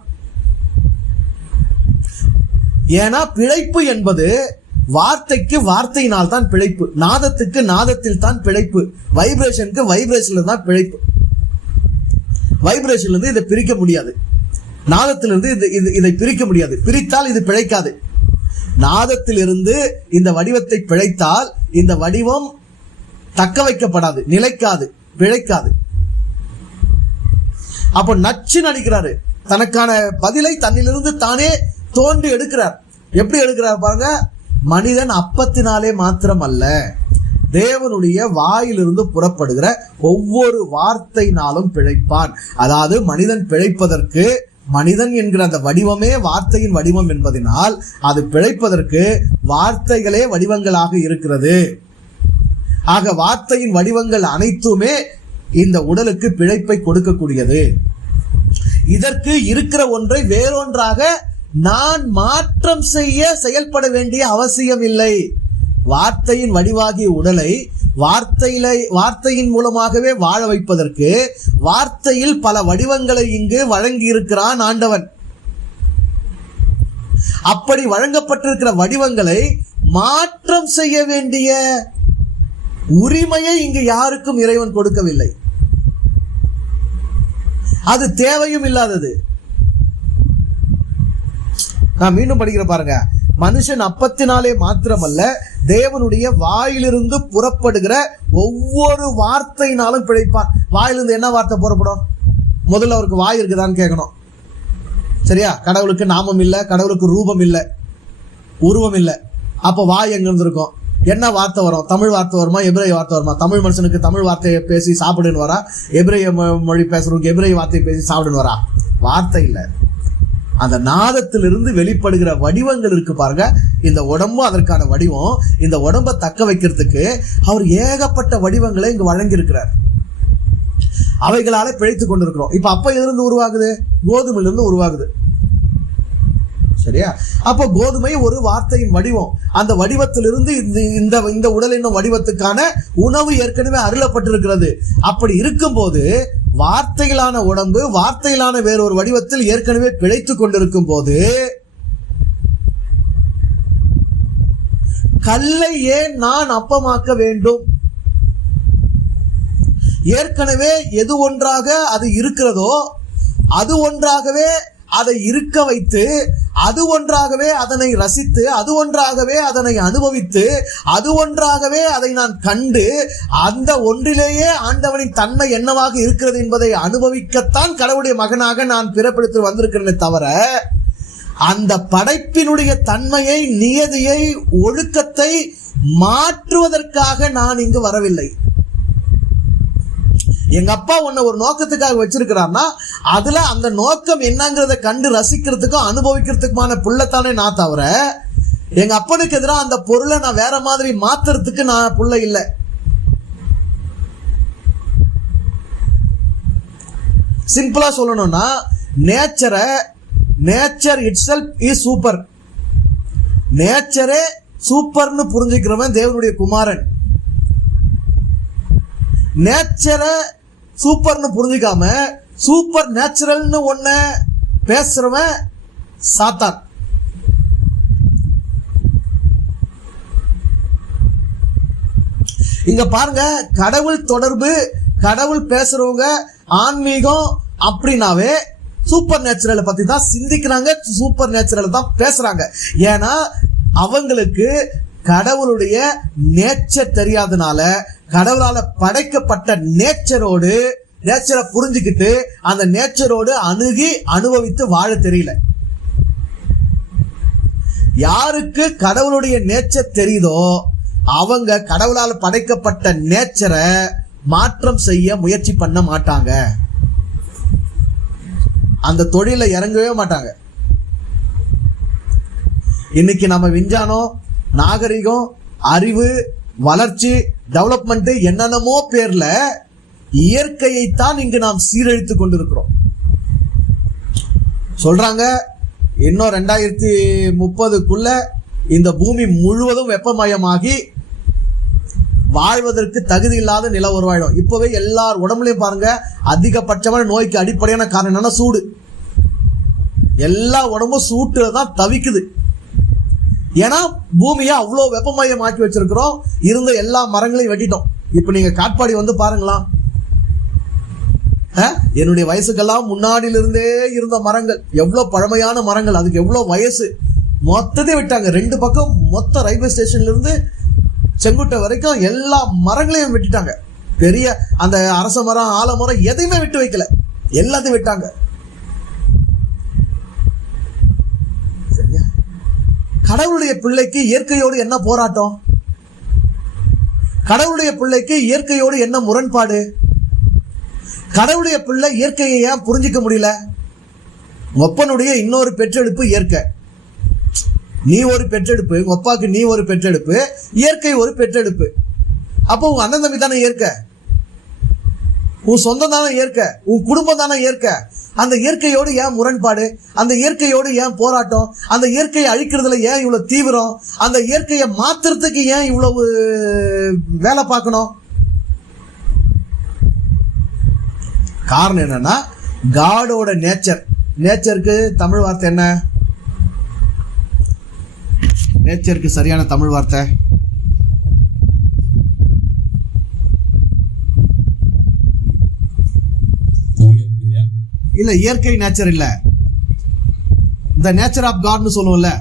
ஏன்னா பிழைப்பு என்பது வார்த்தைக்கு வார்த்தையினால் தான் பிழைப்பு, நாதத்துக்கு நாதத்தில் தான் பிழைப்பு, வைப்ரேஷனுக்கு வைப்ரேஷன்ல தான் பிழைப்பு. வைப்ரேஷன்ல இருந்து இதை பிரிக்க முடியாது, நாதத்திலிருந்து இதை பிரிக்க முடியாது. பிரித்தால் இது பிழைக்காது. நாதத்திலிருந்து இந்த வடிவத்தை பிழைத்தால் இந்த வடிவம் தக்க வைக்கப்படாது, நிலைக்காது, பிழைக்காது. அப்போ நச்சு நடிக்கிறாரு, தனக்கான பதிலை தன்னிலிருந்து தானே தோண்டி எடுக்கிறார். எப்படி எடுக்கிறார் பாருங்க. மனிதன் அப்பத்தினாலே மாத்திரம் அல்ல, தேவனுடைய வாயிலிருந்து புறப்படுகிற ஒவ்வொரு வார்த்தையினாலும் பிழைப்பான். அதாவது மனிதன் பிழைப்பதற்கு, மனிதன் என்கிற அந்த வடிவமே வார்த்தையின் வடிவம் என்பதனால் அது பிழைப்பதற்கு வார்த்தைகளே வடிவங்களாக இருக்கிறது. ஆக வார்த்தையின் வடிவங்கள் அனைத்துமே இந்த உடலுக்கு பிழைப்பை கொடுக்கக்கூடியது. இதற்கு இருக்கிற ஒன்றை வேறொன்றாக நான் மாற்றம் செய்ய செயல்பட வேண்டிய அவசியம் இல்லை. வார்த்தையின் வடிவாகிய உடலை வார்த்தையின் மூலமாகவே வாழ வைப்பதற்கு வார்த்தையில் பல வடிவங்களை இங்கு வழங்கி இருக்கிறான் ஆண்டவன். அப்படி வழங்கப்பட்டிருக்கிற வடிவங்களை மாற்றம் செய்ய வேண்டிய உரிமையை இங்கு யாருக்கும் இறைவன் கொடுக்கவில்லை. அது தேவையும் இல்லாதது. நான் மீண்டும் படிக்கிற பாருங்க. மனுஷன் அப்பத்தினாலே மாத்திரமல்ல, தேவனுடைய வாயிலிருந்து புறப்படுகிற ஒவ்வொரு வார்த்தையினாலும் பிழைப்பான். வாயிலிருந்து என்ன வார்த்தை புறப்படும்? முதல்ல அவருக்கு வாய் இருக்குதான்னு கேட்கணும். சரியா? கடவுளுக்கு நாமம் இல்லை, கடவுளுக்கு ரூபம் இல்லை, உருவம் இல்லை. அப்போ வாய் எங்க இருந்திருக்கும்? என்ன வார்த்தை வரும்? தமிழ் வார்த்தை வருமா, எபிரேய வார்த்தை வருமா? தமிழ் மனுஷனுக்கு தமிழ் வார்த்தையை பேசி சாப்பிடுன்னு வரா, எபிரேய மொழி பேசுறவங்க எபிரேய வார்த்தையை பேசி சாப்பிடுன்னு வரா? வார்த்தை இல்லை. அந்த நாதத்திலிருந்து வெளிப்படுகிற வடிவங்கள் இருக்கு பாருங்க. இந்த உடம்பும் அதற்கான வடிவம். இந்த உடம்பை தக்க வைக்கிறதுக்கு அவர் ஏகப்பட்ட வடிவங்களை இங்கு வழங்கியிருக்கிறார். அவைகளால பிழைத்துக் கொண்டிருக்கிறோம். இப்ப அப்ப எதிலிருந்து உருவாகுது? கோதுமையிலிருந்து உருவாகுது. சரியா? அப்போ கோதுமை ஒரு வார்த்தையின் வடிவம். அந்த வடிவத்திலிருந்து இந்த உடல் என்னும் வடிவத்துக்கான உணவு ஏற்கனவே அருளப்பட்டிருக்கிறது. அப்படி இருக்கும்போது வார்த்தைகளான உடம்பு, வார்த்தைகளான வேறொரு வடிவத்தில் ஏற்கனவே பிழைத்துக் கொண்டிருக்கும் போது கல்லை ஏன் நான் அப்பமாக்க வேண்டும்? ஏற்கனவே எது ஒன்றாக அது இருக்கிறதோ அது ஒன்றாகவே அதை இருக்க வைத்து, அது ஒன்றாகவே அதனை ரசித்து, அது ஒன்றாகவே அதனை அனுபவித்து, அது ஒன்றாகவே அதை நான் கண்டு, அந்த ஒன்றிலேயே ஆண்டவனின் தன்மை என்னவாக இருக்கிறது என்பதை அனுபவிக்கத்தான் கடவுளுடைய மகனாக நான் பிறப்பெடுத்து வந்திருக்கிறேனே தவிர, அந்த படைப்பினுடைய தன்மையை, நியதியை, ஒழுக்கத்தை மாற்றுவதற்காக நான் இங்கு வரவில்லை. எங்க அப்பா உன்னை ஒரு நோக்கத்துக்காக வச்சிருக்கிறான்னா அதுல அந்த நோக்கம் என்னங்கிறத கண்டு ரசிக்கிறதுக்கும் அனுபவிக்கிறதுக்குமான புள்ளத்தானே நான் தவிர, எங்க அப்பனுக்கு எதிராக அந்த பொருளை நான் வேற மாதிரி மாத்துறதுக்கு நான் புள்ள இல்லை. சிம்பிளா சொல்லணும்னா, nature itself is super. நேச்சரே சூப்பர்னு புரிஞ்சுக்கிறவன் தேவனுடைய குமாரன். நேச்சரை சூப்பர்னு புரிஞ்சுக்காம சூப்பர் நேச்சுரல்னு ஒன்ன பேசுறவன் சாத்தான். இங்க பாருங்க, கடவுள் தொடர்பு, கடவுள் பேசுறவங்க, ஆன்மீகம் அப்படின்னாவே சூப்பர் நேச்சுரலை பத்தி தான் சிந்திக்கிறாங்க, சூப்பர் நேச்சுரலை தான் பேசுறாங்க. ஏன்னா அவங்களுக்கு கடவுளுடைய நேச்சர் தெரியாதனால, கடவுளால படைக்கப்பட்ட நேச்சரை புரிஞ்சுக்கிட்டு அந்த நேச்சரோடு அணுகி அனுபவித்து வாழ தெரியல. யாருக்கு கடவுளுடைய நேச்சர் தெரியுதோ அவங்க கடவுளால் படைக்கப்பட்ட நேச்சரை மாற்றம் செய்ய முயற்சி பண்ண மாட்டாங்க. அந்த தொழில இறங்கவே மாட்டாங்க. இன்னைக்கு நம்ம விஞ்ஞானம், நாகரிகம், அறிவு, வளர்ச்சி, டெவலப்மெண்ட் என்னென்னமோ பேர்ல இயற்கையைத்தான் இங்கு நாம் சீரழித்துக் கொண்டிருக்கிறோம். சொல்றாங்க இன்னும் 2030க்குள்ள இந்த பூமி முழுவதும் வெப்பமயமாகி வாழ்வதற்கு தகுதி இல்லாத நில உருவாயிடும். இப்பவே எல்லார் உடம்புலையும் பாருங்க, அதிகபட்சமான நோய்க்கு அடிப்படையான காரணம் என்னன்னா சூடு. எல்லா உடம்பும் சூட்டுல தான் தவிக்குது. ஏன்னா பூமியை அவ்வளோ வெப்பமயமாக்கி வச்சிருக்கிறோம். இருந்த எல்லா மரங்களையும் வெட்டிட்டோம். இப்ப நீங்க காட்பாடி வந்து பாருங்களா, என்னுடைய வயசுக்கெல்லாம் முன்னாடியிலிருந்தே இருந்த மரங்கள், எவ்வளவு பழமையான மரங்கள், அதுக்கு எவ்வளவு வயசு, மொத்தத்தை விட்டாங்க. 2 பக்கம் மொத்த ரயில்வே ஸ்டேஷன்ல இருந்து செங்குட்டை வரைக்கும் எல்லா மரங்களையும் வெட்டிட்டாங்க. பெரிய அந்த அரச மரம், ஆலமரம் எதையுமே விட்டு வைக்கல, எல்லாத்தையும் விட்டாங்க. சரியா? கடவுளுடைய பிள்ளைக்கு இயற்கையோடு என்ன போராட்டம்? கடவுளுடைய பிள்ளைக்கு இயற்கையோடு என்ன முரண்பாடு? கடவுளுடைய பிள்ளை இயற்கையை ஏன் புரிஞ்சிக்க முடியல? ஒப்பனுடைய இன்னொரு பெற்றெடுப்பு இயற்கை, நீ ஒரு பெற்றெடுப்பு, உங்க அப்பாக்கு நீ ஒரு பெற்றெடுப்பு, இயற்கை ஒரு பெற்றெடுப்பு. அப்போ உன் அண்ணன் தம்பி தானே இயற்கை, உன் சொந்தம் தானே இயற்கை, உன் குடும்பம் தானே இயற்கை. அந்த இயற்கையோடு ஏன் முரண்பாடு? அந்த இயற்கையோடு ஏன் போராட்டம்? அந்த இயற்கையை அழிக்கிறதுல ஏன் இவ்வளவு தீவிரம்? அந்த இயற்கையை மாத்துறதுக்கு ஏன் இவ்வளவு வேலை பார்க்கணும்? காரணம் என்னன்னா, காடோட நேச்சர். நேச்சருக்கு தமிழ் வார்த்தை என்ன? நேச்சருக்கு சரியான தமிழ் வார்த்தை இல்ல. இயற்கை நேச்சர் இல்ல, இந்த நேச்சர் ஆஃப் காட்னு சொல்லுவோம்ல.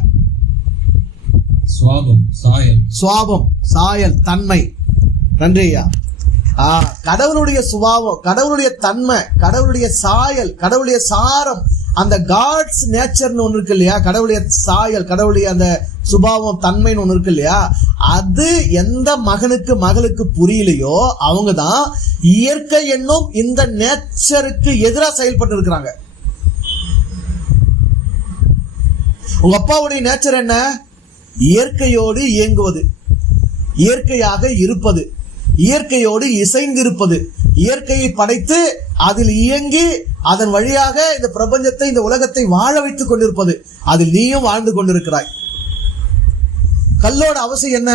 சுவாபம், சாயல், தன்மை. நன்றி ஐயா. கடவுளுடைய சுபாவம், கடவுளுடைய தன்மை, கடவுளுடைய சாயல், கடவுளுடைய சாரம், அந்த காட்ஸ் நேச்சர்னு ஒன்று இருக்கு இல்லையா? கடவுளுடைய சாயல், கடவுளுடைய அந்த சுபாவம், தன்மைன்னு ஒன்று இருக்கு இல்லையா? அது எந்த மகனுக்கு மகளுக்கு புரியலையோ அவங்க தான் இயற்கை என்னும் இந்த நேச்சருக்கு எதிராக செயல்பட்டு இருக்கிறாங்க. உங்க அப்பாவுடைய நேச்சர் என்ன? இயற்கையோடு இயங்குவது, இயற்கையாக இருப்பது, இயற்கையோடு இசைந்திருப்பது, இயற்கையை படைத்து அதில் இயங்கி அதன் வழியாக இந்த பிரபஞ்சத்தை, இந்த உலகத்தை வாழ வைத்துக் கொண்டிருப்பது. அதில் நீயும் வாழ்ந்து கொண்டிருக்கிறாய். கல்லோட அவசியம் என்ன?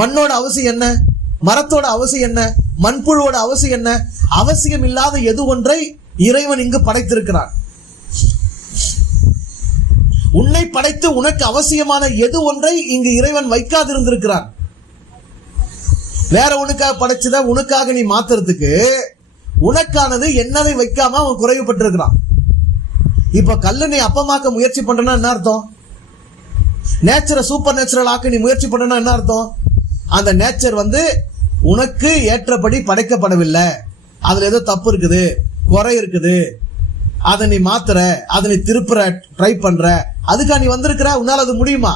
மண்ணோட அவசியம் என்ன? மரத்தோட அவசியம் என்ன? மண்புழுவோட அவசியம் என்ன? அவசியம் இல்லாத எது ஒன்றை இறைவன் இங்கு படைத்திருக்கிறான். உன்னை படைத்து உனக்கு அவசியமான எது ஒன்றை இங்கு இறைவன் வைக்காதிருந்திருக்கிறான். வேற உனக்காக படைச்சத உனக்காக நீ மாத்துறதுக்கு உனக்கானது என்னதை வைக்காம அவன் குறைவுபட்டு இருக்கிறான். இப்ப கல்லு நீ அப்பமாக்க முயற்சி பண்றனா என்ன அர்த்தம்? நேச்சரை சூப்பர் நேச்சுரல் ஆக்க நீ முயற்சி பண்றனா என்ன அர்த்தம்? அந்த நேச்சர் வந்து உனக்கு ஏற்றபடி படைக்கப்படவில்லை, அதுல ஏதோ தப்பு இருக்குது, குறை இருக்குது, அதை நீ மாத்துற, அதை நீ திருப்புற, ட்ரை பண்ற, அதுக்கா நீ வந்திருக்கிற. உன்னால அது முடியுமா?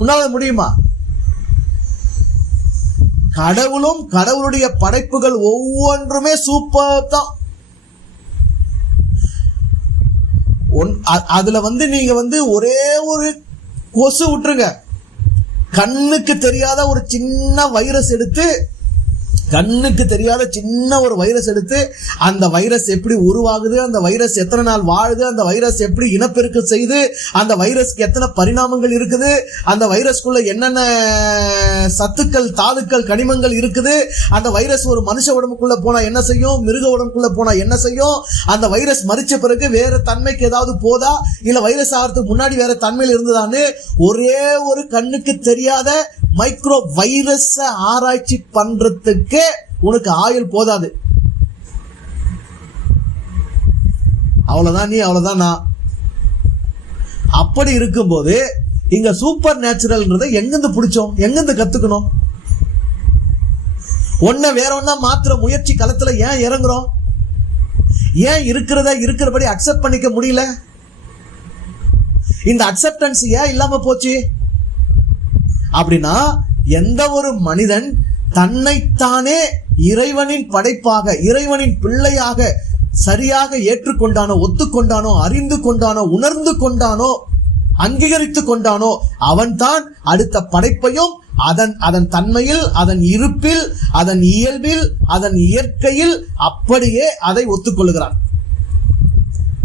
உன்னால அது முடியுமா? கடவுளும் கடவுளுடைய படைப்புகள் ஒவ்வொன்றுமே சூப்பர் தான். அதுல வந்து நீங்க வந்து ஒரே ஒரு கொசு விட்டுருங்க, கண்ணுக்கு தெரியாத ஒரு சின்ன வைரஸ் எடுத்து, கண்ணுக்கு தெரியாத சின்ன ஒரு வைரஸ் எடுத்து, அந்த வைரஸ் எப்படி உருவாகுது, அந்த வைரஸ் எத்தனை நாள் வாழுது, அந்த வைரஸ் எப்படி இனப்பெருக்கம் செய்து, அந்த வைரஸ்க்கு எத்தனை பரிணாமங்கள் இருக்குது, அந்த வைரஸ்குள்ள என்னென்ன சத்துக்கள், தாதுக்கள், கனிமங்கள் இருக்குது, அந்த வைரஸ் ஒரு மனுஷ உடம்புக்குள்ள போனா என்ன செய்யும், மிருக உடம்புக்குள்ள போனா என்ன செய்யும், அந்த வைரஸ் மரிச்ச பிறகு வேற தன்மைக்கு ஏதாவது போதா, இல்ல வைரஸ் ஆகிறதுக்கு முன்னாடி வேற தன்மையில் இருந்ததான்னு ஒரே ஒரு கண்ணுக்கு தெரியாத மைக்ரோ வைரஸ் ஆராய்ச்சி பண்றதுக்கு உனக்கு ஆயுள் போதாது. அவ்வளவுதான் நீ, அவ்வளவுதான் நான். அப்படி இருக்கும்போது இங்க சூப்பர் நேச்சுரல்ன்றதை எங்கிருந்து பிடிச்சோம், எங்கிருந்து கத்துக்கணும்? ஒன்ன வேற ஒன்னா மாத்திர முயற்சி களத்துல ஏன் இறங்குறோம்? ஏன் இருக்கிறத இருக்கிறபடி அக்செப்ட் பண்ணிக்க முடியல? இந்த அக்செப்டன்ஸ் ஏன் இல்லாம போச்சு? அப்படின்னா எந்த ஒரு மனிதன் தன்னைத்தானே இறைவனின் படைப்பாக, இறைவனின் பிள்ளையாக சரியாக ஏற்றுக்கொண்டானோ, ஒத்துக்கொண்டானோ, அறிந்து கொண்டானோ, உணர்ந்து கொண்டானோ, அங்கீகரித்து கொண்டானோ, அவன்தான் அடுத்த படைப்பையும் அதன் தன்மையில், அதன் இருப்பில், அதன் இயல்பில், அதன் இயற்கையில் அப்படியே அதை ஒத்துக்கொள்கிறான்.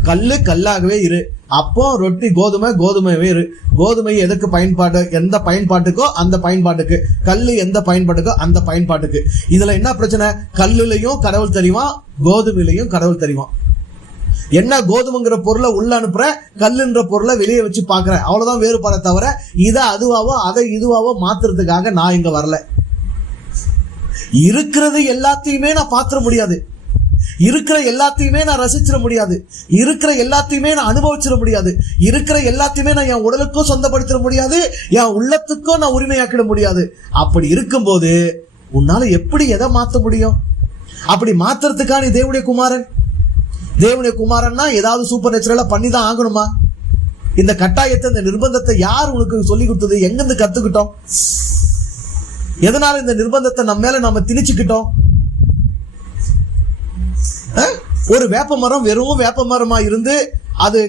கல்லு கல்லாகவே இரு, அப்போ ரொட்டி கோதுமை கோதுமைவே இரு. கோதுமை எதுக்கு பயன்பாடு, எந்த பயன்பாட்டுக்கோ அந்த பயன்பாட்டுக்கு, கல்லு எந்த பயன்பாட்டுக்கோ அந்த பயன்பாட்டுக்கு. இதுல என்ன பிரச்சனை? கல்லுலையும் கடவுள் தெரியுமா, கோதுமையிலையும் கடவுள் தெரியுமா. என்ன கோதுமைங்கிற பொருளை உள்ள அனுப்புற, கல்லுன்ற பொருளை வெளியே வச்சு பாக்குறேன், அவ்வளவுதான் வேறுபாட தவிர இதை அதுவாவோ அதை இதுவாவோ மாத்துறதுக்காக நான் இங்க வரல. இருக்கிறது எல்லாத்தையுமே நான் பாத்திர முடியாது, இருக்கிற எல்லாத்தையுமே நான் ரசிச்சிட முடியாது, இருக்கிற எல்லாத்தையுமே நான் அனுபவிச்சிட முடியாது, இருக்கிற எல்லாத்தையுமே நான் என் உடலுக்கும் சொந்தப்படுத்திட முடியாது, என் உள்ளத்துக்கும் நான் உரிமையாக்கிட முடியாது. அப்படி இருக்கும்போது உன்னால எப்படி எதை மாற்ற முடியும்? அப்படி மாத்துறதுக்கான நீ தேவனுடைய குமாரன். தேவனுடைய குமாரன்னா ஏதாவது சூப்பர் நேச்சுரலா பண்ணி தான் ஆகணுமா? இந்த கட்டாயத்தை, இந்த நிர்பந்தத்தை யார் உனக்கு சொல்லி கொடுத்தது? எங்கிருந்து கத்துக்கிட்டோம்? எதனால இந்த நிர்பந்தத்தை நம்ம மேல நாம திணிச்சுக்கிட்டோம்? ஒரு வேப்ப மரம் வெறும் வேப்ப மரமா இருந்து அது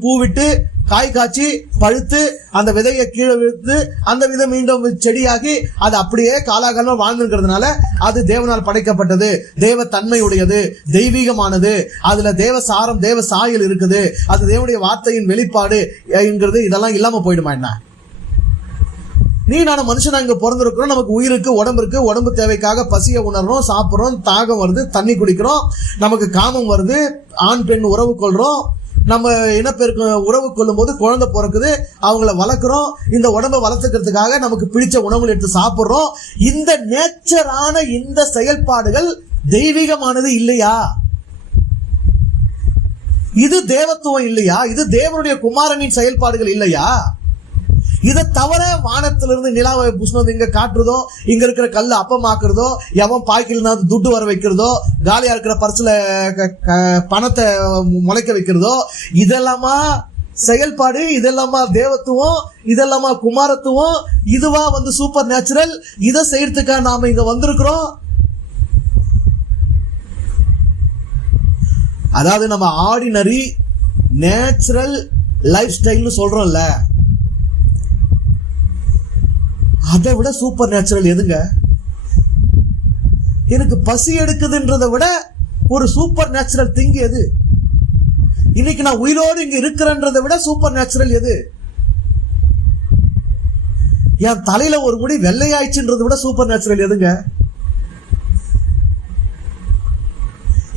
பூவிட்டு காய் காய்ச்சி பழுத்து அந்த விதையை கீழே விழுத்து அந்த விதை மீண்டும் செடியாகி அது அப்படியே காலாகாலம் வாழ்ந்துருக்கிறதுனால அது தேவனால் படைக்கப்பட்டது, தேவ தன்மையுடையது, தெய்வீகமானது, அதுல தேவ சாரம், தேவ சாயல் இருக்குது, அது தேவனுடைய வார்த்தையின் வெளிப்பாடு என்கிறது இதெல்லாம் இல்லாம போயிடுமா என்ன? நீ நான் மனுஷனா இங்க பிறந்திருக்கிறோம், நமக்கு உயிருக்கு, உடம்புக்கு, உடம்பு தேவைக்காக பசியை உணர்றோம், சாப்பிட்றோம், தாகம் வருது, தண்ணி குடிக்கிறோம், நமக்கு காமம் வருது, ஆண் பெண் உறவு கொள்றோம், நம்ம இனப்பெருக்கு உறவு கொள்ளும் போது குழந்தை பிறக்குது, அவங்கள வளர்க்குறோம், இந்த உடம்பை வளர்த்துக்கிறதுக்காக நமக்கு பிடிச்ச உணவுகள் எடுத்து சாப்பிட்றோம். இந்த நேச்சரான இந்த செயல்பாடுகள் தெய்வீகமானது இல்லையா? இது தேவத்துவம் இல்லையா? இது தேவனுடைய குமாரனின் செயல்பாடுகள் இல்லையா? இதை தவிர வானத்திலிருந்து நிலாவை புஷ்ணம் இங்க காட்டுறதோ, இங்க இருக்கிற கல்ல அப்பமாக்குறதோ, எவன் பாய்க்கில் துட்டு வர வைக்கிறதோ, காலியா இருக்கிற பர்சுல பணத்தை முளைக்க வைக்கிறதோ, இதெல்லாமா செயல்பாடு? இதெல்லாமா தேவத்துவம்? இதெல்லாமா குமாரத்துவம்? இதுவா சூப்பர் நேச்சுரல்? இதை செய்யறதுக்காக நாம இங்க வந்திருக்கிறோம். அதாவது நம்ம ஆர்டினரி நேச்சுரல் லைஃப் ஸ்டைல்னு சொல்றோம்ல, அதை விட சூப்பர் நேச்சுரல் எதுங்க? எனக்கு பசி எடுக்குதுன்றதை விட ஒரு சூப்பர் நேச்சுரல் திங் எது? இன்னைக்கு நான் உயிரோடு இங்க இருக்கிறேன்றதை விட சூப்பர் நேச்சுரல் எது? என் தலையில ஒரு முடி வெள்ளையாயிடுச்சுன்றதை விட சூப்பர் நேச்சுரல் எதுங்க?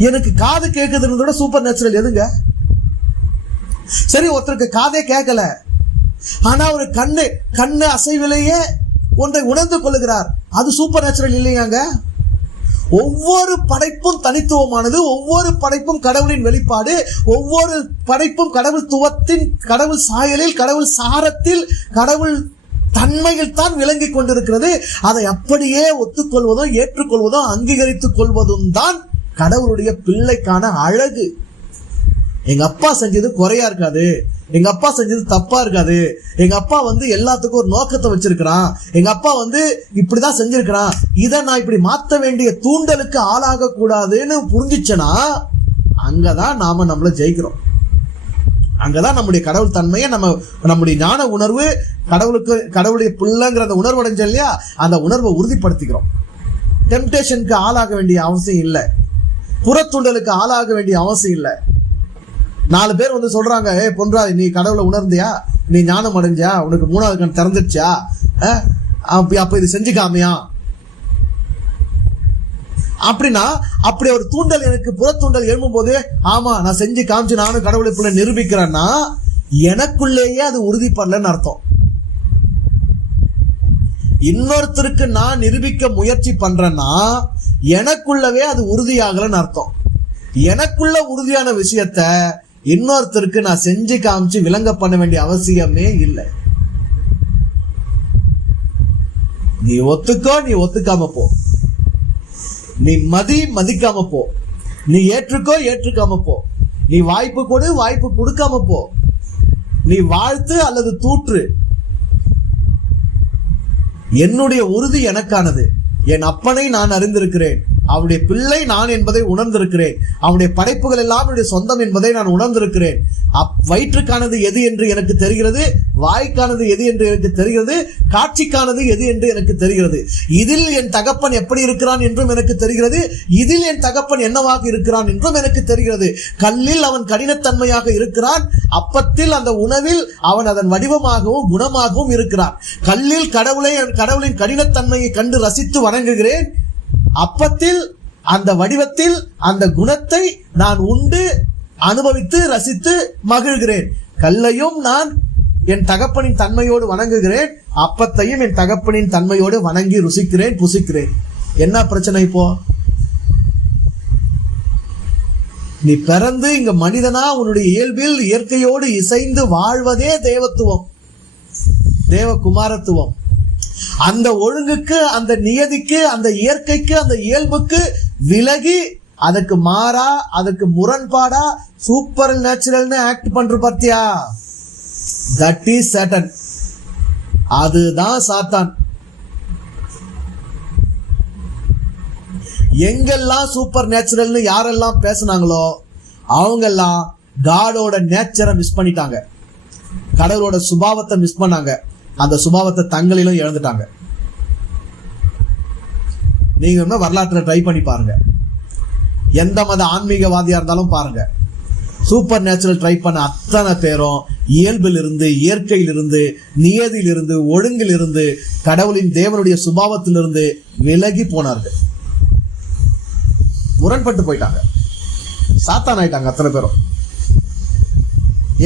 எனக்கு காது கேட்குதுன்றதை விட சூப்பர் நேச்சுரல் எதுங்க? சரி, ஒருத்தருக்கு காதே கேட்கல, ஆனா ஒரு கண்ணு அசைவிலேயே ஒன்றை உணர்ந்து கொள்ளுகிறார், அது சூப்பர் நேச்சுரல் இல்லையாங்க? ஒவ்வொரு படைப்பும் தனித்துவமானது, ஒவ்வொரு படைப்பும் கடவுளின் வெளிப்பாடு, ஒவ்வொரு படைப்பும் கடவுள்துவத்தின், கடவுள் சாயலில், கடவுள் சாரத்தில், கடவுள் தன்மையில் தான் விளங்கி கொண்டிருக்கிறது. அதை அப்படியே ஒத்துக்கொள்வதோ, ஏற்றுக்கொள்வதோ, அங்கீகரித்துக் கொள்வதும் தான் கடவுளுடைய பிள்ளைக்கான அழகு. எங்க அப்பா செஞ்சது குறையா இருக்காது, எங்க அப்பா செஞ்சது தப்பா இருக்காது, எங்க அப்பா எல்லாத்துக்கும் ஒரு நோக்கத்தை வச்சிருக்கிறான், எங்க அப்பா இப்படிதான் செஞ்சிருக்கிறான், இதை நான் இப்படி மாற்ற வேண்டிய தூண்டலுக்கு ஆளாக கூடாதுன்னு புரிஞ்சிச்சனா அங்கதான் நாம நம்மள ஜெயிக்கிறோம். அங்கதான் நம்முடைய கடவுள் தன்மையை, நம்முடைய ஞான உணர்வு, கடவுளுடைய பிள்ளைங்கிற அந்த உணர்வு அடைஞ்ச இல்லையா, அந்த உணர்வை உறுதிப்படுத்திக்கிறோம். டெம்டேஷனுக்கு ஆளாக வேண்டிய அவசியம் இல்லை, புறத்தூண்டலுக்கு ஆளாக வேண்டிய அவசியம் இல்லை. 4 பேர் சொல்றாங்க, பொன்றா நீ கடவுளை உணர்ந்தியா, நீ ஞானம் அடைஞ்சியா, உனக்கு 3வது கண் திறந்துடுச்சா, அப்ப இது செஞ்சுக்காமையா அப்படின்னா, அப்படி ஒரு தூண்டல் எனக்கு புறத்தூண்டல் எழும்பும் போது, ஆமா நான் செஞ்சு காமிச்சு நானும் கடவுளுக்குள்ள நிரூபிக்கிறேன்னா எனக்குள்ளேயே அது உறுதிப்படலன்னு அர்த்தம். இன்னொருத்தருக்கு நான் நிரூபிக்க முயற்சி பண்றேன்னா எனக்குள்ளவே அது உறுதியாகலன்னு அர்த்தம். எனக்குள்ள உறுதியான விஷயத்த இன்னொருத்தருக்கு நான் செஞ்சு காமிச்சு விளங்க பண்ண வேண்டிய அவசியமே இல்லை. நீ ஒத்துக்கோ, நீ ஒத்துக்காம போ, நீ மதிக்காம போ, நீ ஏற்றுக்கோ ஏற்றுக்காம போ, நீ வாய்ப்பு கொடு வாய்ப்பு கொடுக்காம போ, நீ வாழ்த்து அல்லது தூற்று, என்னுடைய உறுதி எனக்கானது, என் அப்பனை நான் அறிந்திருக்கிறேன், அவருடைய பிள்ளை நான் என்பதை உணர்ந்திருக்கிறேன், அவனுடைய படைப்புகள் எல்லாம் என்னுடைய சொந்தம் என்பதை நான் உணர்ந்திருக்கிறேன். வயிற்றுக்கானது எது என்று எனக்கு தெரிகிறது, வாய்க்கானது எது என்று எனக்கு தெரிகிறது, காட்சிக்கானது எது என்று எனக்கு தெரிகிறது. இதில் என் தகப்பன் எப்படி இருக்கிறான் என்றும் எனக்கு தெரிகிறது, இதில் என் தகப்பன் என்னவாக இருக்கிறான் என்றும் எனக்கு தெரிகிறது. கல்லில் அவன் கடினத்தன்மையாக இருக்கிறான், அப்பத்தில் அந்த உணவில் அவன் அதன் வடிவமாகவும் குணமாகவும் இருக்கிறான். கல்லில் கடவுளின் கடினத்தன்மையை கண்டு ரசித்து வணங்குகிறேன், அப்பத்தில் அந்த வடிவத்தில் அந்த குணத்தை நான் உண்டு அனுபவித்து ரசித்து மகிழ்கிறேன். கல்லையும் நான் என் தகப்பனின் தன்மையோடு வணங்குகிறேன், அப்பத்தையும் என் தகப்பனின் தன்மையோடு வணங்கி ருசிக்கிறேன், புசிக்கிறேன். என்ன பிரச்சனை இப்போ? நீ பிறந்து இங்க மனிதனா உன்னுடைய இயல்பில் இயற்கையோடு இசைந்து வாழ்வதே தேவத்துவம், தேவகுமாரத்துவம். அந்த ஒழுங்குக்கு, அந்த நியதிக்கு, அந்த இயற்கைக்கு, அந்த இயல்புக்கு விலகி அதுக்கு மாறா, அதுக்கு முரண்பாடா சூப்பர் நேச்சுரல்னு ஆக்ட் பண்ற பார்த்தியா, தட் இஸ் சாட்டன். அதுதான் சாத்தான். எங்கெல்லாம் சூப்பர் நேச்சுரல்னு யாரெல்லாம் பேசினாங்களோ அவங்கெல்லாம் காடோட நேச்சரை மிஸ் பண்ணிட்டாங்க, கடவுளோட சுபாவத்தை மிஸ் பண்ணாங்க, அந்த சுபாவத்தை தங்களிலும் இழந்துட்டாங்க. நீங்க வரலாற்றுல ட்ரை பண்ணி பாருங்க, எந்த மத ஆன்மீகவாதியா இருந்தாலும் பாருங்க, சூப்பர் நேச்சுரல் ட்ரை பண்ண அத்தனை பேரும் இயல்பில் இருந்து, இயற்கையில் இருந்து, நியதியில் இருந்து, ஒழுங்கில் இருந்து, கடவுளின் தேவனுடைய சுபாவத்திலிருந்து விலகி போனார்கள், முரண்பட்டு போயிட்டாங்க, சாத்தான் ஆயிட்டாங்க அத்தனை பேரும்.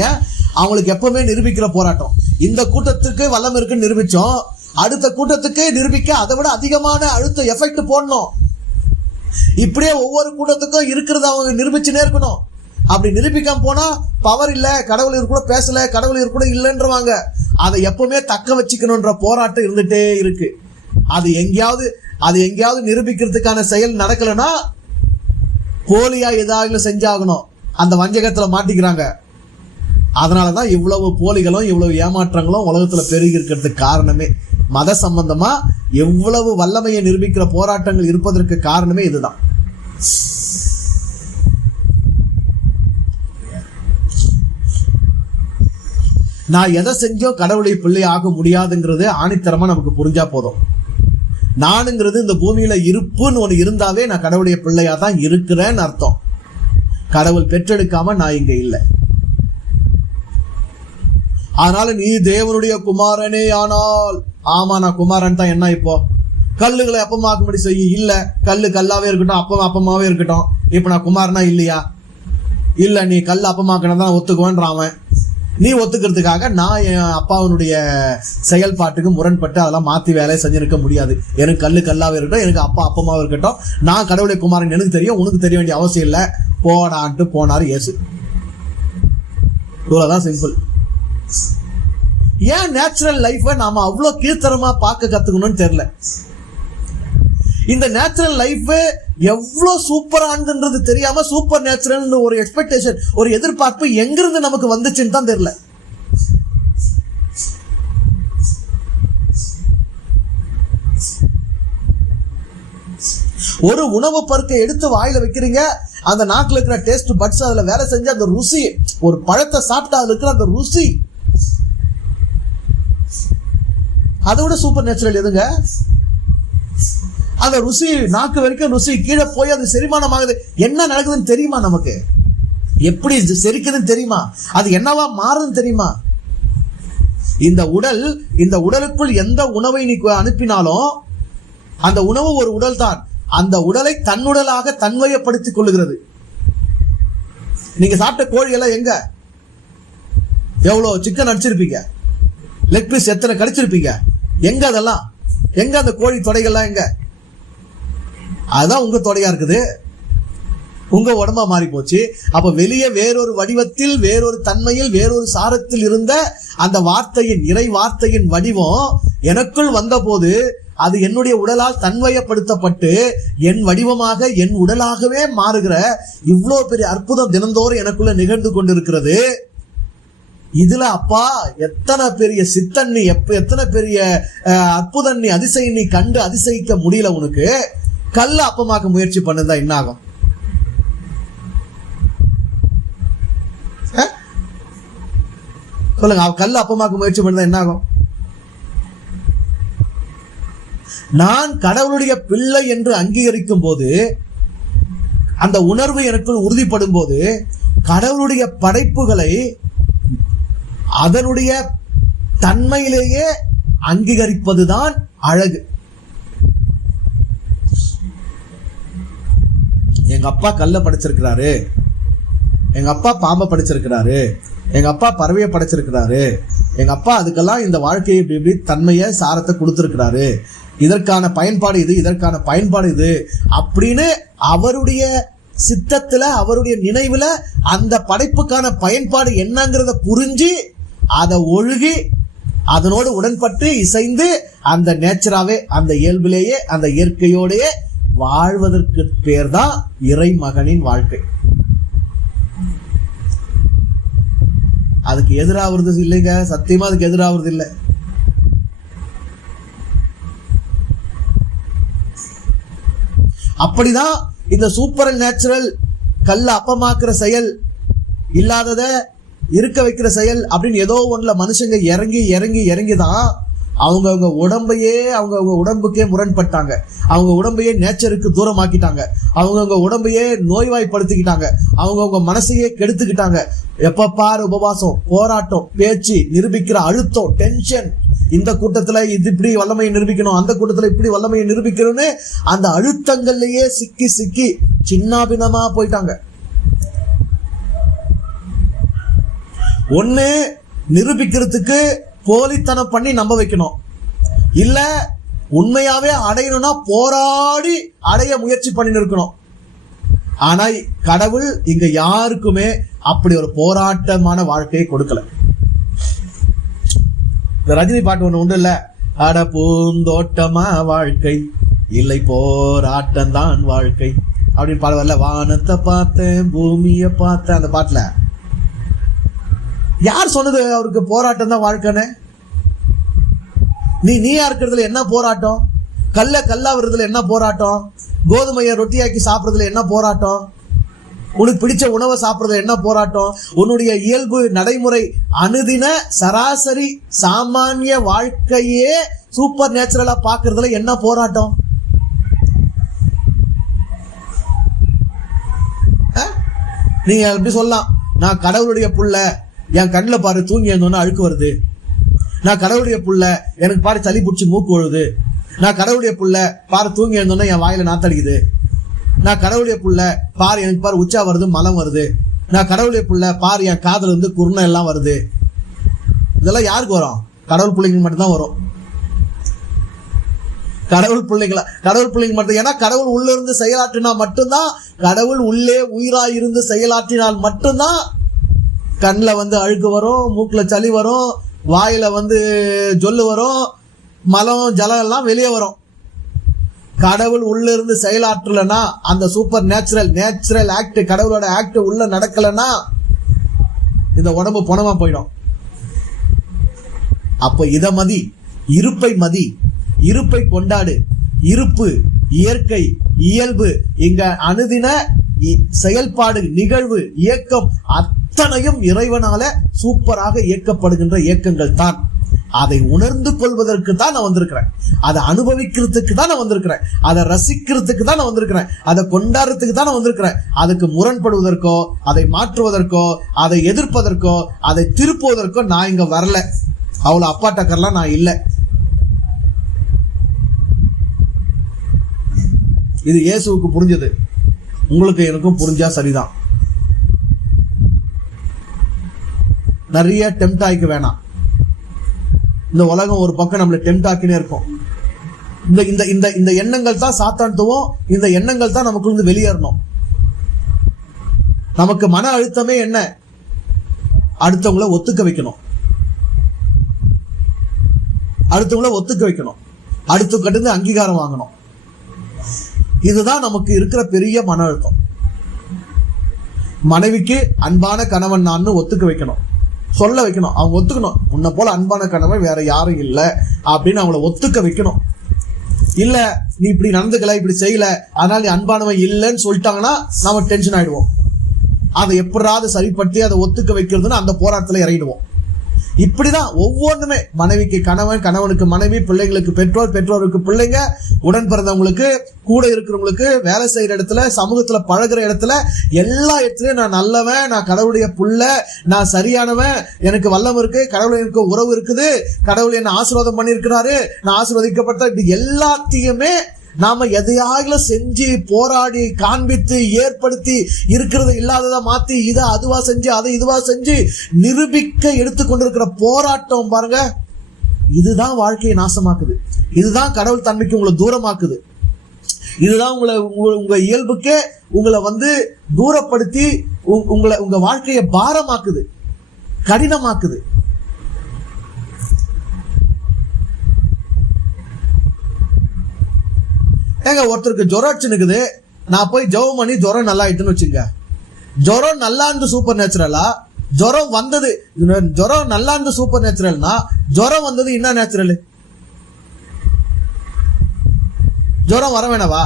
ஏன்? அவங்களுக்கு எப்பவுமே நிரூபிக்கிற போராட்டம். இந்த கூட்டத்துக்கு வல்லம் இருக்குன்னு நிரூபிச்சோம், அடுத்த கூட்டத்துக்கு நிரூபிக்க அதை விட அதிகமான அழுத்த எஃபெக்ட் போடணும். இப்படியே ஒவ்வொரு கூட்டத்துக்கும் இருக்கிறத அவங்க நிரூபிச்சுனே இருக்கணும். அப்படி நிரூபிக்காம போனா பவர் இல்ல, கடவுள் இவர் கூட பேசல, கடவுள் இவர் கூட இல்லைன்றவாங்க. அதை எப்பவுமே தக்க வச்சுக்கணும்ன்ற போராட்டம் இருந்துட்டே இருக்கு. அது எங்கேயாவது நிரூபிக்கிறதுக்கான செயல் நடக்கலன்னா போலியா ஏதாவது செஞ்சாகணும், அந்த வஞ்சகத்துல மாட்டிக்கிறாங்க. அதனாலதான் இவ்வளவு போலிகளும் இவ்வளவு ஏமாற்றங்களும் உலகத்துல பெருகி இருக்கிறதுக்கு காரணமே, மத சம்பந்தமா எவ்வளவு வல்லமையை நிரூபிக்கிற போராட்டங்கள் இருப்பதற்கு காரணமே இதுதான். நான் எதை செஞ்சோ கடவுளுடைய பிள்ளை ஆக முடியாதுங்கிறது ஆணித்தரமா நமக்கு புரிஞ்சா போதும். நானுங்கிறது இந்த பூமியில இருப்புன்னு ஒண்ணு இருந்தாவே நான் கடவுளுடைய பிள்ளையா தான் இருக்கிறேன்னு அர்த்தம். கடவுள் பெற்றெடுக்காம நான் இங்க இல்லை. அதனால நீ தேவனுடைய குமாரனே ஆனால், ஆமா நான் குமாரன் தான். என்ன இப்போ கல்லுகளை அப்பமாக்கும்படி செய்ய? இல்ல, கல்லு கல்லாவே இருக்கட்டும், அப்பமாவே இருக்கட்டும், இப்ப நான் குமாரனா இல்லையா? இல்ல, நீ கல் அப்பமாக்கதான் ஒத்துக்குவேன்றான் அவன். நீ ஒத்துக்கிறதுக்காக நான் என் அப்பாவுடைய செயல்பாட்டுக்கு முரண்பட்டு அதெல்லாம் மாத்தி வேலையை செஞ்சிருக்க முடியாது. எனக்கு கல்லு கல்லாவே இருக்கட்டும், எனக்கு அப்பா அப்பமாவே இருக்கட்டும், நான் கடவுளுடைய குமாரன் எனக்கு தெரியும், உனக்கு தெரிய வேண்டிய அவசியம் இல்லை, போடான்ட்டு போனாரு இயேசு. இவ்வளவுதான் சிம்பிள். ஏன் நேச்சுரல் லைஃபை நாம அவ்வளவு கீழ்த்தரமா பார்க்க கத்துக்கணும்னு தெரியல. இந்த நேச்சுரல் லைஃப் எவ்வளவு சூப்பரானதுன்றது தெரியாம சூப்பர் நேச்சுரல் ஒரு எக்ஸ்பெக்டேஷன், ஒரு எதிர்பார்ப்பு எங்கிருந்து நமக்கு வந்துச்சுன்னு தான் தெரியல. ஒரு உணவு பருக்கை எடுத்து வாயில வைக்கிறீங்க, அந்த நாக்குல இருக்கிற டேஸ்ட் பட்ஸ் அதுல வேலை செஞ்சு அந்த ருசி, ஒரு பழத்தை சாப்பிட்டா அதுல இருக்கிற அந்த ருசி, அதை விட சூப்பர் நேச்சுரல் எதுங்க? அந்த ருசி நாக்கு வரைக்கும் ருசி கீழே போய் அது செரிமானம் ஆகுது. என்ன நடக்குதுன்னு தெரியுமா? நமக்கு எப்படி செரிக்குதுன்னு தெரியுமா? அது என்னவா மாறுதுன்னு தெரியுமா? இந்த உடலுக்குள் எந்த உணவை நீ அனுப்பினாலும் அந்த உணவு ஒரு உடல் தான். அந்த உடலை தன்னுடலாக தன்வயப்படுத்திக் கொள்ளுகிறது. நீங்க சாப்பிட்ட கோழி எல்லாம் எங்க? எவ்வளவு சிக்கன் அடிச்சிருப்பீங்க, லெக் பீஸ் எத்தனை கடிச்சிருப்பீங்க, எங்க அதெல்லாம்? எங்க அந்த கோழி தொடைகள்லாம் எங்க? அதுதான் உங்க தொடையா இருக்குது, உங்க உடம்பா மாறி போச்சு. அப்ப வெளியே வேறொரு வடிவத்தில், வேறொரு தன்மையில், வேறொரு சாரத்தில் இருந்த அந்த வார்த்தையின், இறை வார்த்தையின் வடிவம் எனக்குள் வந்த போது அது என்னுடைய உடலால் தன்வயப்படுத்தப்பட்டு என் வடிவமாக, என் உடலாகவே மாறுகிற இவ்வளவு பெரிய அற்புதம் தினந்தோறும் எனக்குள்ள நிகழ்ந்து கொண்டிருக்கிறது. இதுல அப்பா எத்தனை பெரிய சித்தன் நீ, எத்தனை பெரிய அற்புதம் நீ, அதிசயம் நீ கண்டு அதிசயிக்க முடியல உனக்கு, கல்ல அப்பமாக்க முயற்சி பண்ணுதா என்ன ஆகும்? சொல்லுங்க, கல்ல அப்பமாக்க முயற்சி பண்ணுதா என்ன ஆகும்? நான் கடவுளுடைய பிள்ளை என்று அங்கீகரிக்கும் போது, அந்த உணர்வு எனக்குள் உறுதிப்படும் போது, கடவுளுடைய படைப்புகளை அதனுடைய தன்மையிலேயே அங்கீகரிப்பதுதான் அழகு. எங்க அப்பா கல்ல படைச்சிருக்கிறாரு, எங்க அப்பா பாம்பை படைச்சிருக்கிறாரு, எங்க அப்பா பறவையை படைச்சிருக்கிறாரு, எங்க அப்பா அதுக்கெல்லாம் இந்த வாழ்க்கையை இப்படி இப்படி தன்மையை சாரத்தை கொடுத்திருக்கிறாரு, இதற்கான பயன்பாடு இது, இதற்கான பயன்பாடு இது அப்படின்னு அவருடைய சித்தத்துல, அவருடைய நினைவுல அந்த படைப்புக்கான பயன்பாடு என்னங்கிறத புரிஞ்சு அதை ஒழுகி அதனோடு உடன்பட்டு இசைந்து அந்த நேச்சராவே, அந்த இயல்பிலேயே, அந்த இயற்கையோடையே வாழ்வதற்கு பேர் தான் இறை மகனின் வாழ்க்கை. அதுக்கு எதிராகிறது இல்லைங்க, சத்தியமா அதுக்கு எதிராகிறது இல்லை. அப்படிதான் இந்த சூப்பர் நேச்சுரல் கல்ல அப்பமாக்குற செயல், இல்லாதத இருக்க வைக்கிற செயல் அப்படின்னு ஏதோ ஒண்ணுல மனுஷங்க இறங்கி இறங்கி இறங்கி தான் அவங்கவுங்க உடம்பையே அவங்கவுங்க உடம்புக்கே முரண்பட்டாங்க, அவங்க உடம்பையே நேச்சருக்கு தூரமாக்கிட்டாங்க, அவங்கவுங்க உடம்பையே நோய்வாய்ப்படுத்திக்கிட்டாங்க, அவங்கவுங்க மனசையே கெடுத்துக்கிட்டாங்க. எப்ப பாரு உபவாசம், போராட்டம், பேச்சு, நிரூபிக்கிற அழுத்தம், டென்ஷன், இந்த கூட்டத்துல இது இப்படி வல்லமையை நிரூபிக்கணும், அந்த கூட்டத்துல இப்படி வல்லமையை நிரூபிக்கணும்னு அந்த அழுத்தங்கள்லயே சிக்கி சிக்கி சின்னாபின்னமா போயிட்டாங்க. ஒண்ணு நிரூபிக்கிறதுக்கு போலித்தனம் பண்ணி நம்ப வைக்கணும், இல்ல உண்மையாவே அடையணும்னா போராடி அடைய முயற்சி பண்ணி இருக்கணும். ஆனா கடவுள் இங்க யாருக்குமே அப்படி ஒரு போராட்டமான வாழ்க்கையை கொடுக்கல. இந்த ரஜினி பாட்டு ஒண்ணு உண்டு இல்ல, அட பூந்தோட்டமா வாழ்க்கை இல்லை போராட்டம் தான் வாழ்க்கை அப்படின்னு பாடுவார்ல, வானத்தை பார்த்தேன் பூமியை பார்த்தேன். அந்த பாட்டுல யார் சொன்னது அவருக்கு போராட்டம் தான் வாழ்க்கைன்னு? நீயா இருக்கிறதுல என்ன போராட்டம்? கல்லா விடுறதுல என்ன போராட்டம்? கோதுமையை ரொட்டியாக்கி சாப்பிடுறதுல என்ன போராட்டம்? உனக்கு பிடிச்ச உணவை சாப்பிடுறதுல என்ன போராட்டம்? உன்னுடைய இயல்பு நடைமுறை அனுதின சராசரி சாமானிய வாழ்க்கையே சூப்பர் நேச்சுரலா பாக்குறதுல என்ன போராட்டம்? நீங்க எப்படி சொல்லலாம், நான் கடவுளுடைய புள்ள, என் கண்ணில் பாரு தூங்கி இருந்தோன்னா அழுக்கு வருது, நான் கடவுளுடைய புள்ள, எனக்கு பாரு சளி பிடிச்சி மூக்கு விழுது, நான் கடவுளுடைய புள்ள, பாரு தூங்கி இருந்தோன்னா என் வாயில நாத்தடிக்குது, நான் கடவுளுடைய புள்ள, பாரு எனக்கு பாரு உச்சா வருது, மலம் வருது, நான் கடவுளுடைய புள்ள, பாரு என் காதல் இருந்து குருணை எல்லாம் வருது. இதெல்லாம் யாருக்கு வரும்? கடவுள் பிள்ளைங்க மட்டும்தான் வரும். கடவுள் பிள்ளைங்க மட்டும். ஏன்னா கடவுள் உள்ள இருந்து செயலாற்றினா மட்டும்தான், கடவுள் உள்ளே உயிராயிருந்து செயலாற்றினால் மட்டும்தான் கண்ணில் வந்து அழுக்கு வரும், மூக்கில் சளி வரும், வாயில வந்து ஜொல்லு வரும், மலம் ஜலம் எல்லாம் வெளியே வரும். கடவுள் உள்ள இருந்து செயலாற்றலனா, அந்த சூப்பர் நேச்சுரல் ஆக்ட், கடவுளோட ஆக்ட் உள்ள நடக்கலனா இந்த உடம்பு பணமா போயிடும். அப்ப இத மதி, இருப்பை மதி, இருப்பை கொண்டாடு. இருப்பு, இயற்கை, இயல்பு, இங்க அனுதின செயல்பாடு, நிகழ்வு, இயக்கம் அத்தனையும் இறைவனால சூப்பராக இயக்கப்படுகின்ற இயக்கங்கள் தான். அதை உணர்ந்து கொள்வதற்கு தான் நான் வந்திருக்கிறேன், அதை அனுபவிக்கிறதுக்கு தான் நான் வந்திருக்கிறேன், அதை ரசிக்கிறதுக்கு தான் நான் வந்திருக்கிறேன், அதை கொண்டாடுறதுக்கு தான் நான் வந்திருக்கிறேன். அதுக்கு முரண்படுவதற்கோ, அதை மாற்றுவதற்கோ, அதை எதிர்ப்பதற்கோ, அதை திருப்புவதற்கோ நான் இங்க வரல. அவ்வளவு அப்பா டக்கர்லாம் நான் இல்லை. இது இயேசுவுக்கு புரிஞ்சது, உங்களுக்கு எனக்கும் புரிஞ்சா சரிதான். நிறைய டெம்ட் ஆகிக்க வேணாம். இந்த உலகம் ஒரு பக்கம் நம்மளை டெம்ட் ஆக்கினே இருக்கும். இந்த எண்ணங்கள் தான் சாத்தான்த்துவம், இந்த எண்ணங்கள் தான் நமக்கு இருந்து வெளியேறணும். நமக்கு மன அழுத்தமே என்ன? அடுத்தவங்களை ஒத்துக்க வைக்கணும், அடுத்து கட்டு அங்கீகாரம் வாங்கணும். இதுதான் நமக்கு இருக்கிற பெரிய மன அழுத்தம். மனைவிக்கு அன்பான கணவன் நான் ஒத்துக்க வைக்கணும், சொல்ல வைக்கணும். அவங்க ஒத்துக்கணும், உன்னை போல அன்பான கணவன் வேற யாரும் இல்லை அப்படின்னு அவங்கள ஒத்துக்க வைக்கணும். இல்ல நீ இப்படி நடந்துக்கல, இப்படி செய்யல, அதனால நீ அன்பானவன் இல்லைன்னு சொல்லிட்டாங்கன்னா நம்ம டென்ஷன் ஆயிடுவோம். அதை எப்படாவது சரிப்படுத்தி அதை ஒத்துக்க வைக்கிறதுன்னு அந்த போராட்டத்துல இறங்கிடுவோம். இப்படிதான் ஒவ்வொன்றுமே, மனைவிக்கு கணவன், கணவனுக்கு மனைவி, பிள்ளைங்களுக்கு பெற்றோர், பெற்றோருக்கு பிள்ளைங்க, உடன் பிறந்தவங்களுக்கு, கூட இருக்கிறவங்களுக்கு, வேலை செய்யற இடத்துல, சமூகத்துல பழகிற இடத்துல, எல்லா இடத்துலயும் நான் நல்லவன், நான் கடவுளுடைய புள்ள, நான் சரியானவன், எனக்கு வல்லம் இருக்கு, கடவுள் எனக்கு உறவு இருக்குது, கடவுள் என்ன ஆசீர்வாதம் பண்ணியிருக்கிறாரு, நான் ஆசீர்வதிக்கப்பட்ட, இப்படி எல்லாத்தையுமே நாம எதையாவது செஞ்சு போராடி காண்பித்து ஏற்படுத்தி இருக்கிறத இல்லாததா மாத்தி இதை அதுவா செஞ்சு அதை இதுவா செஞ்சு நிரூபிக்க எடுத்துக்கொண்டிருக்கிற போராட்டம் பாருங்க, இதுதான் வாழ்க்கையை நாசமாக்குது. இதுதான் கடவுள் தன்மைக்கு உங்களை தூரமாக்குது. இதுதான் உங்க இயல்புக்கே உங்களை தூரப்படுத்தி உங்க வாழ்க்கையை பாரமாக்குது, கடினமாக்குது. ஏங்க, ஒருத்தருக்கு ஜுரம் அடிச்சுனுக்குது, நான் போய் ஜெபம் பண்ணி ஜுரம் நல்லா ஆயிட்டுன்னு வச்சுங்க. ஜுரம் நல்லா இருந்து சூப்பர் நேச்சுரலா, ஜுரம் வந்தது, ஜுரம் நல்லா இருந்து சூப்பர் நேச்சுரல்னா ஜுரம் வந்தது என்ன நேச்சுரல்? ஜுரம் வர வேணவா?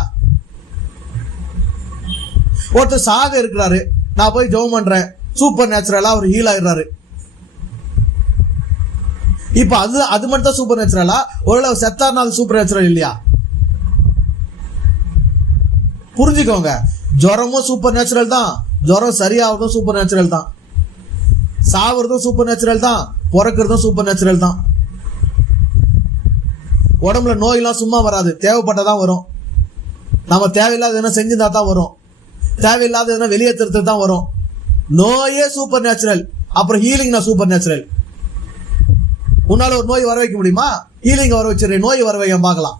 ஒருத்தர் சாக இருக்கிறாரு, நான் போய் ஜெபம் பண்றேன், சூப்பர் நேச்சுரலா அவர் ஹீல் ஆயிடுறாரு. இப்ப அது மட்டும் தான் சூப்பர் நேச்சுரலா? ஒருவேளை செத்தார்னா சூப்பர் நேச்சுரல் இல்லையா? புரிஞ்சுக்கோங்க, ஜுரமும் சூப்பர் நேச்சுரல் தான், ஜுரம் சரியாவதும் சூப்பர் நேச்சுரல் தான், சாவறதும் சூப்பர் நேச்சுரல் தான், பிறக்கிறதும் சூப்பர் நேச்சுரல் தான். உடம்புல நோயெல்லாம் சும்மா வராது, தேவைப்பட்டதான் வரும். நம்ம தேவையில்லாத என்ன செஞ்சுதா தான் வரும், தேவையில்லாத என்ன வெளியேற்றுறது தான் வரும். நோயே சூப்பர் நேச்சுரல், அப்புறம் ஹீலிங் சூப்பர் நேச்சுரல். உன்னால ஒரு நோய் வர வைக்க முடியுமா? ஹீலிங் வர வச்சிருக்கேன், நோய் வர வைக்க பார்க்கலாம்.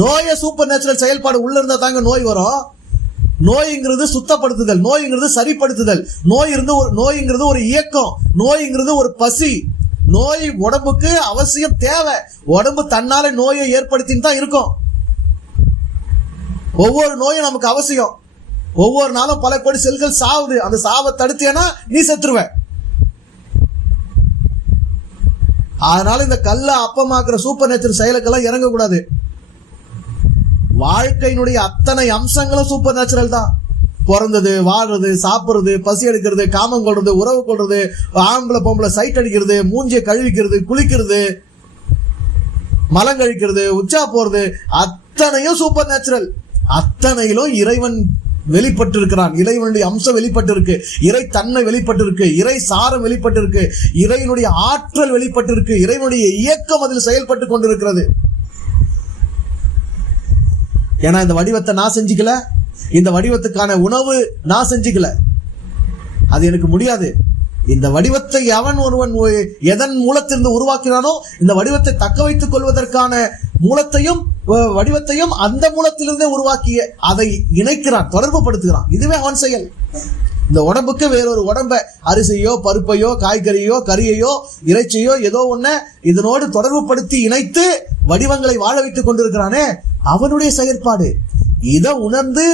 நோயை சூப்பர் நேச்சுரல் செயல்பாடு உள்ள இருந்தா தாங்க நோய் வரும். நோய்ங்கிறது சுத்தப்படுத்துதல், நோய்ங்கிறது சரிப்படுத்துதல், நோய்ங்கிறது ஒரு இயக்கம், நோய்ங்கிறது ஒரு பசி. நோய் உடம்புக்கு அவசியம் தேவை, உடம்பு தன்னால நோயை ஏற்படுத்தின்னு தான் இருக்கும். ஒவ்வொரு நோயும் நமக்கு அவசியம். ஒவ்வொரு நாளும் பல கோடி செல்கள் சாவுது, அந்த சாவை தடுத்தேன்னா நீ செத்துருவ. அதனால இந்த கல்ல அப்பமாக்குற சூப்பர் நேச்சுரல் செயலுக்கெல்லாம் இறங்கக்கூடாது. வாழ்க்கையினுடைய அத்தனை அம்சங்களும் சூப்பர் நேச்சுரல் தான். பிறந்தது, வாழ்றது, சாப்பிடுறது, பசி எடுக்கிறது, காமம் கொள்றது, உறவு கொள்றது, ஆம்பளை பொம்பளை சைட் அடிக்கிறது, மூஞ்சியை கழுவிக்கிறது, குளிக்கிறது, மலம் கழிக்கிறது, உச்சா போறது, அத்தனையும் சூப்பர் நேச்சுரல். அத்தனையிலும் இறைவன் வெளிப்பட்டு இருக்கிறான், இறைவனுடைய அம்சம் வெளிப்பட்டு இருக்கு, இறை தன்மை வெளிப்பட்டு இருக்கு, இறை சாரம் வெளிப்பட்டு இருக்கு, இறைவனுடைய ஆற்றல் வெளிப்பட்டு இருக்கு, இறைவனுடைய இயக்கம் அதில் செயல்பட்டு கொண்டிருக்கிறது. ஏன்னா இந்த வடிவத்தை நான் செஞ்சுக்கல, இந்த வடிவத்துக்கான உணவு நான் செஞ்சுக்கல, அது எனக்கு முடியாது. இந்த வடிவத்தை ஒருவன் எதன் மூலத்திலிருந்து உருவாக்கினானோ இந்த வடிவத்தை தக்க வைத்துக் கொள்வதற்கான மூலத்தையும் வடிவத்தையும் அந்த மூலத்திலிருந்தே உருவாக்கிய அதை இணைக்கிறான், தொடர்பு படுத்துகிறான். இதுவே அவன் செயல். இந்த உடம்புக்கு வேறொரு உடம்பை அரிசியோ பருப்பையோ காய்கறியோ கறியையோ இறைச்சியோ ஏதோ ஒண்ணு இதனோடு தொடர்பு படுத்தி இணைத்து வடிவங்களை வாழ வைத்துக் கொண்டிருக்கிறானே, அவனுடைய செயற்பாடு. இதை உணர்ந்து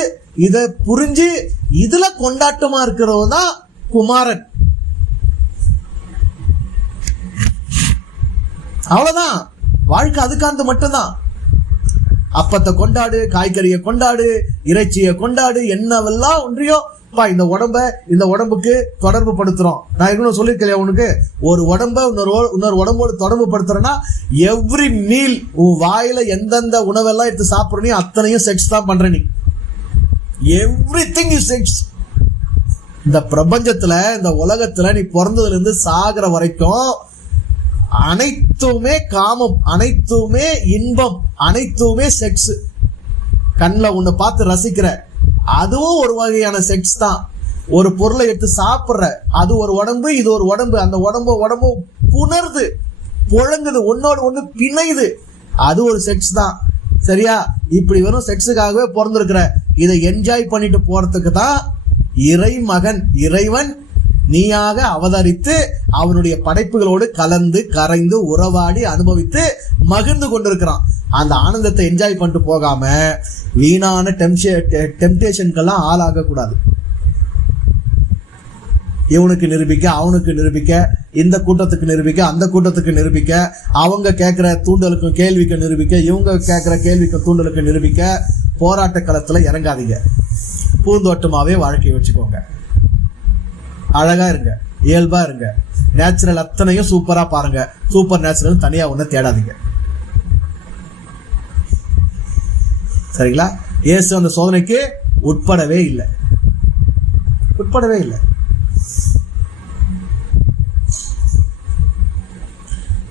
இதை புரிஞ்சு இதுல கொண்டாட்டமா இருக்கிறவன் தான் குமாரன். அவ்வளவுதான் வாழ்க்கை, அதுக்காந்து மட்டும்தான். அப்பத்தை கொண்டாடு, காய்கறியை கொண்டாடு, இறைச்சியை கொண்டாடு, என்னவெல்லாம் ஒன்றியோ இந்த உடம்புக்கு தொடர்பு படுத்துறோம். நான் ஏற்கனவே சொல்லியிருக்கேன், உனக்கு ஒரு உடம்ப இன்னொரு உடம்போடு தொடர்பு படுத்துறேன்னா எவ்ரி மீல் உன் வாயில எந்தெந்த உணவெல்லாம் எடுத்து சாப்பிட்ற அத்தனையும் செக்ஸ் தான் பண்ற. நீ எவ்ரிதிங் இஸ் செக்ஸ். இந்த பிரபஞ்சத்துல, இந்த உலகத்துல நீ பிறந்ததுல இருந்து சாகிற வரைக்கும் அனைத்துமே காமம், அனைத்துமே இன்பம், அனைத்துமே செக்ஸ். கண்ணில் ஒண்ணு பார்த்து ரசிக்கிற, அதுவும் ஒரு வகையான செக்ஸ் தான். ஒரு பொருளை எடுத்து சாப்பிடுற, அது ஒரு உடம்பு, இது ஒரு உடம்பு. அந்த உடம்பு புணர்ந்து புழங்குது, ஒன்னோடு ஒண்ணு பிணையுது, அது ஒரு செக்ஸ் தான். சரியா? இப்படி வெறும் செக்ஸுக்காகவே பிறந்திருக்கிற, இதை என்ஜாய் பண்ணிட்டு போறதுக்கு தான் இறைமகன், இறைவன் நீயாக அவதரித்து அவனுடைய படைப்புகளோடு கலந்து கரைந்து உறவாடி அனுபவித்து மகிழ்ந்து கொண்டிருக்கிறான். அந்த ஆனந்தத்தை என்ஜாய் பண்ணிட்டு போகாம வீணான டெம்டேஷன்கெல்லாம் ஆளாக கூடாது. இவனுக்கு நிரூபிக்க, அவனுக்கு நிரூபிக்க, இந்த கூட்டத்துக்கு நிரூபிக்க, அந்த கூட்டத்துக்கு நிரூபிக்க, அவங்க கேட்குற தூண்டலுக்கும் கேள்விக்கு நிரூபிக்க, இவங்க கேட்குற கேள்விக்கு தூண்டலுக்கு நிரூபிக்க போராட்ட களத்தில் இறங்காதீங்க. பூந்தோட்டமாகவே வாழ்க்கையை வச்சுக்கோங்க. அழகாக இருங்க, இயல்பாக இருங்க. நேச்சுரல் அத்தனையும் சூப்பராக பாருங்க. சூப்பர் நேச்சுரல் தனியாக ஒன்றும் தேடாதீங்க. சரிங்களா? இயேசு அந்த சோதனைக்கு உட்படவே இல்லை.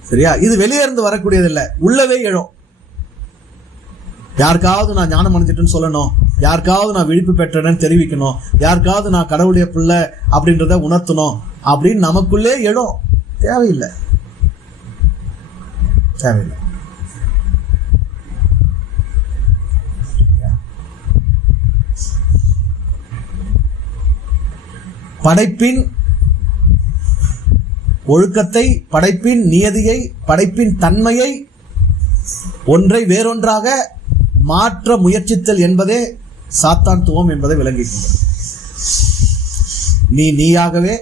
சரியா? இது வெளியே இருந்து வரக்கூடியது இல்லை, உள்ளவே எழும். யாருக்காவது நான் ஞானம் அடைஞ்சிட்டேன்னு சொல்லணும், யாருக்காவது நான் விழிப்பு பெற்றேன்னு தெரிவிக்கணும், யாருக்காவது நான் கடவுளுடைய பிள்ளை அப்படின்றத உணர்த்தணும் அப்படின்னு நமக்குள்ளே எழும். தேவையில்லை. படைப்பின் ஒழுக்கத்தை, படைப்பின் நியதியை, படைப்பின் தன்மையை ஒன்றை வேறொன்றாக மாற்ற முயற்சித்தல் என்பதே சாத்தான்துவம் என்பதை விளங்கிக் நீ நீயாகவே,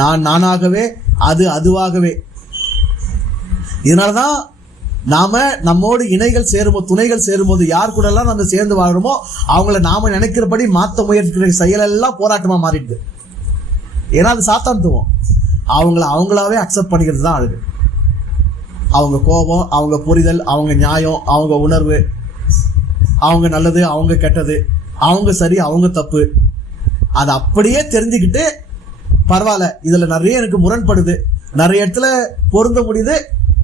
நான் நானாகவே, அது அதுவாகவே. இதனாலதான் நாம நம்மோடு இணைகள் சேரும்போது, துணைகள் சேரும்போது, யார் கூட எல்லாம் நம்ம சேர்ந்து வாழ்றோமோ அவங்கள நாம நினைக்கிறபடி மாற்ற முயற்சிக்கிற செயலெல்லாம் போராட்டமா மாறிடுது. ஏன்னா அது சாத்தான்துவம். அவங்களாவே அக்செப்ட் பண்ணிக்கிறது தான் அழகு. அவங்க கோபம், அவங்க புரிதல், அவங்க நியாயம், அவங்க உணர்வு, அவங்க நல்லது, அவங்க கெட்டது, அவங்க சரி, அவங்க தப்பு, அதை அப்படியே தெரிஞ்சுக்கிட்டு பரவாயில்ல, இதுல நிறைய எனக்கு முரண்படுது, நிறைய இடத்துல பொருந்த முடியுது,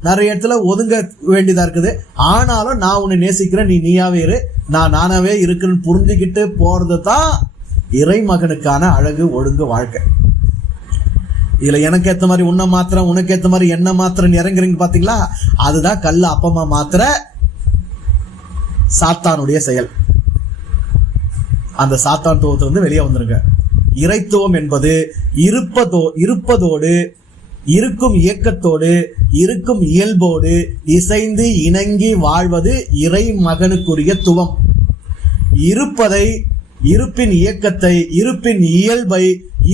நிறைய இடத்துல ஒதுங்க வேண்டியதா இருக்குது, ஆனாலும் நான் உன்னை நேசிக்கிறேன், நீ நீயாவே இரு, நான் நானாவே இருக்குன்னு புரிஞ்சுக்கிட்டு போறது தான் இறைமகனுக்கான அழகு, ஒழுங்கு வாழ்க்கை. இதுல எனக்கு ஏத்த மாதிரி உன்னை மாத்திரம், உனக்கு ஏத்த மாதிரி என்ன மாத்திரம் இறங்குறீங்க பாத்தீங்களா? அதுதான் கல்ல அப்பமா மாத்திர சாத்தானுடைய செயல். அந்த சாத்தான் துவத்திலிருந்து வெளியே வந்துருங்க. இறைத்துவம் என்பது இருப்பதோடு, இருக்கும் இயக்கத்தோடு, இருக்கும் இயல்போடு இசைந்து இணங்கி வாழ்வது இறை மகனுக்குரிய துவம். இருப்பதை, இருப்பின் இயக்கத்தை, இருப்பின் இயல்பை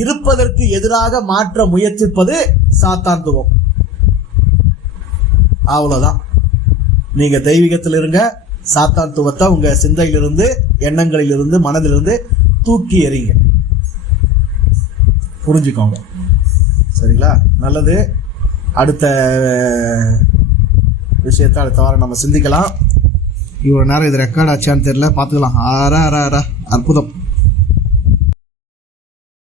இருப்பதற்கு எதிராக மாற்ற முயற்சிப்பது சாத்தான்துவம். அவ்வளவுதான். நீங்க தெய்வீகத்தில் இருங்க, சாத்தான்துவத்தை உங்க சிந்தையிலிருந்து, எண்ணங்களிலிருந்து, மனதிலிருந்து தூக்கி எறிங்க. புரிஞ்சுக்கோங்க. சரிங்களா? நல்லது. அடுத்த விஷயத்தை அடுத்த வாரம் நம்ம சிந்திக்கலாம். இவ்வளவு நேரம் இது ரெக்கார்ட் ஆச்சான்னு தெரியல, பார்த்துக்கலாம். அற்புதம்.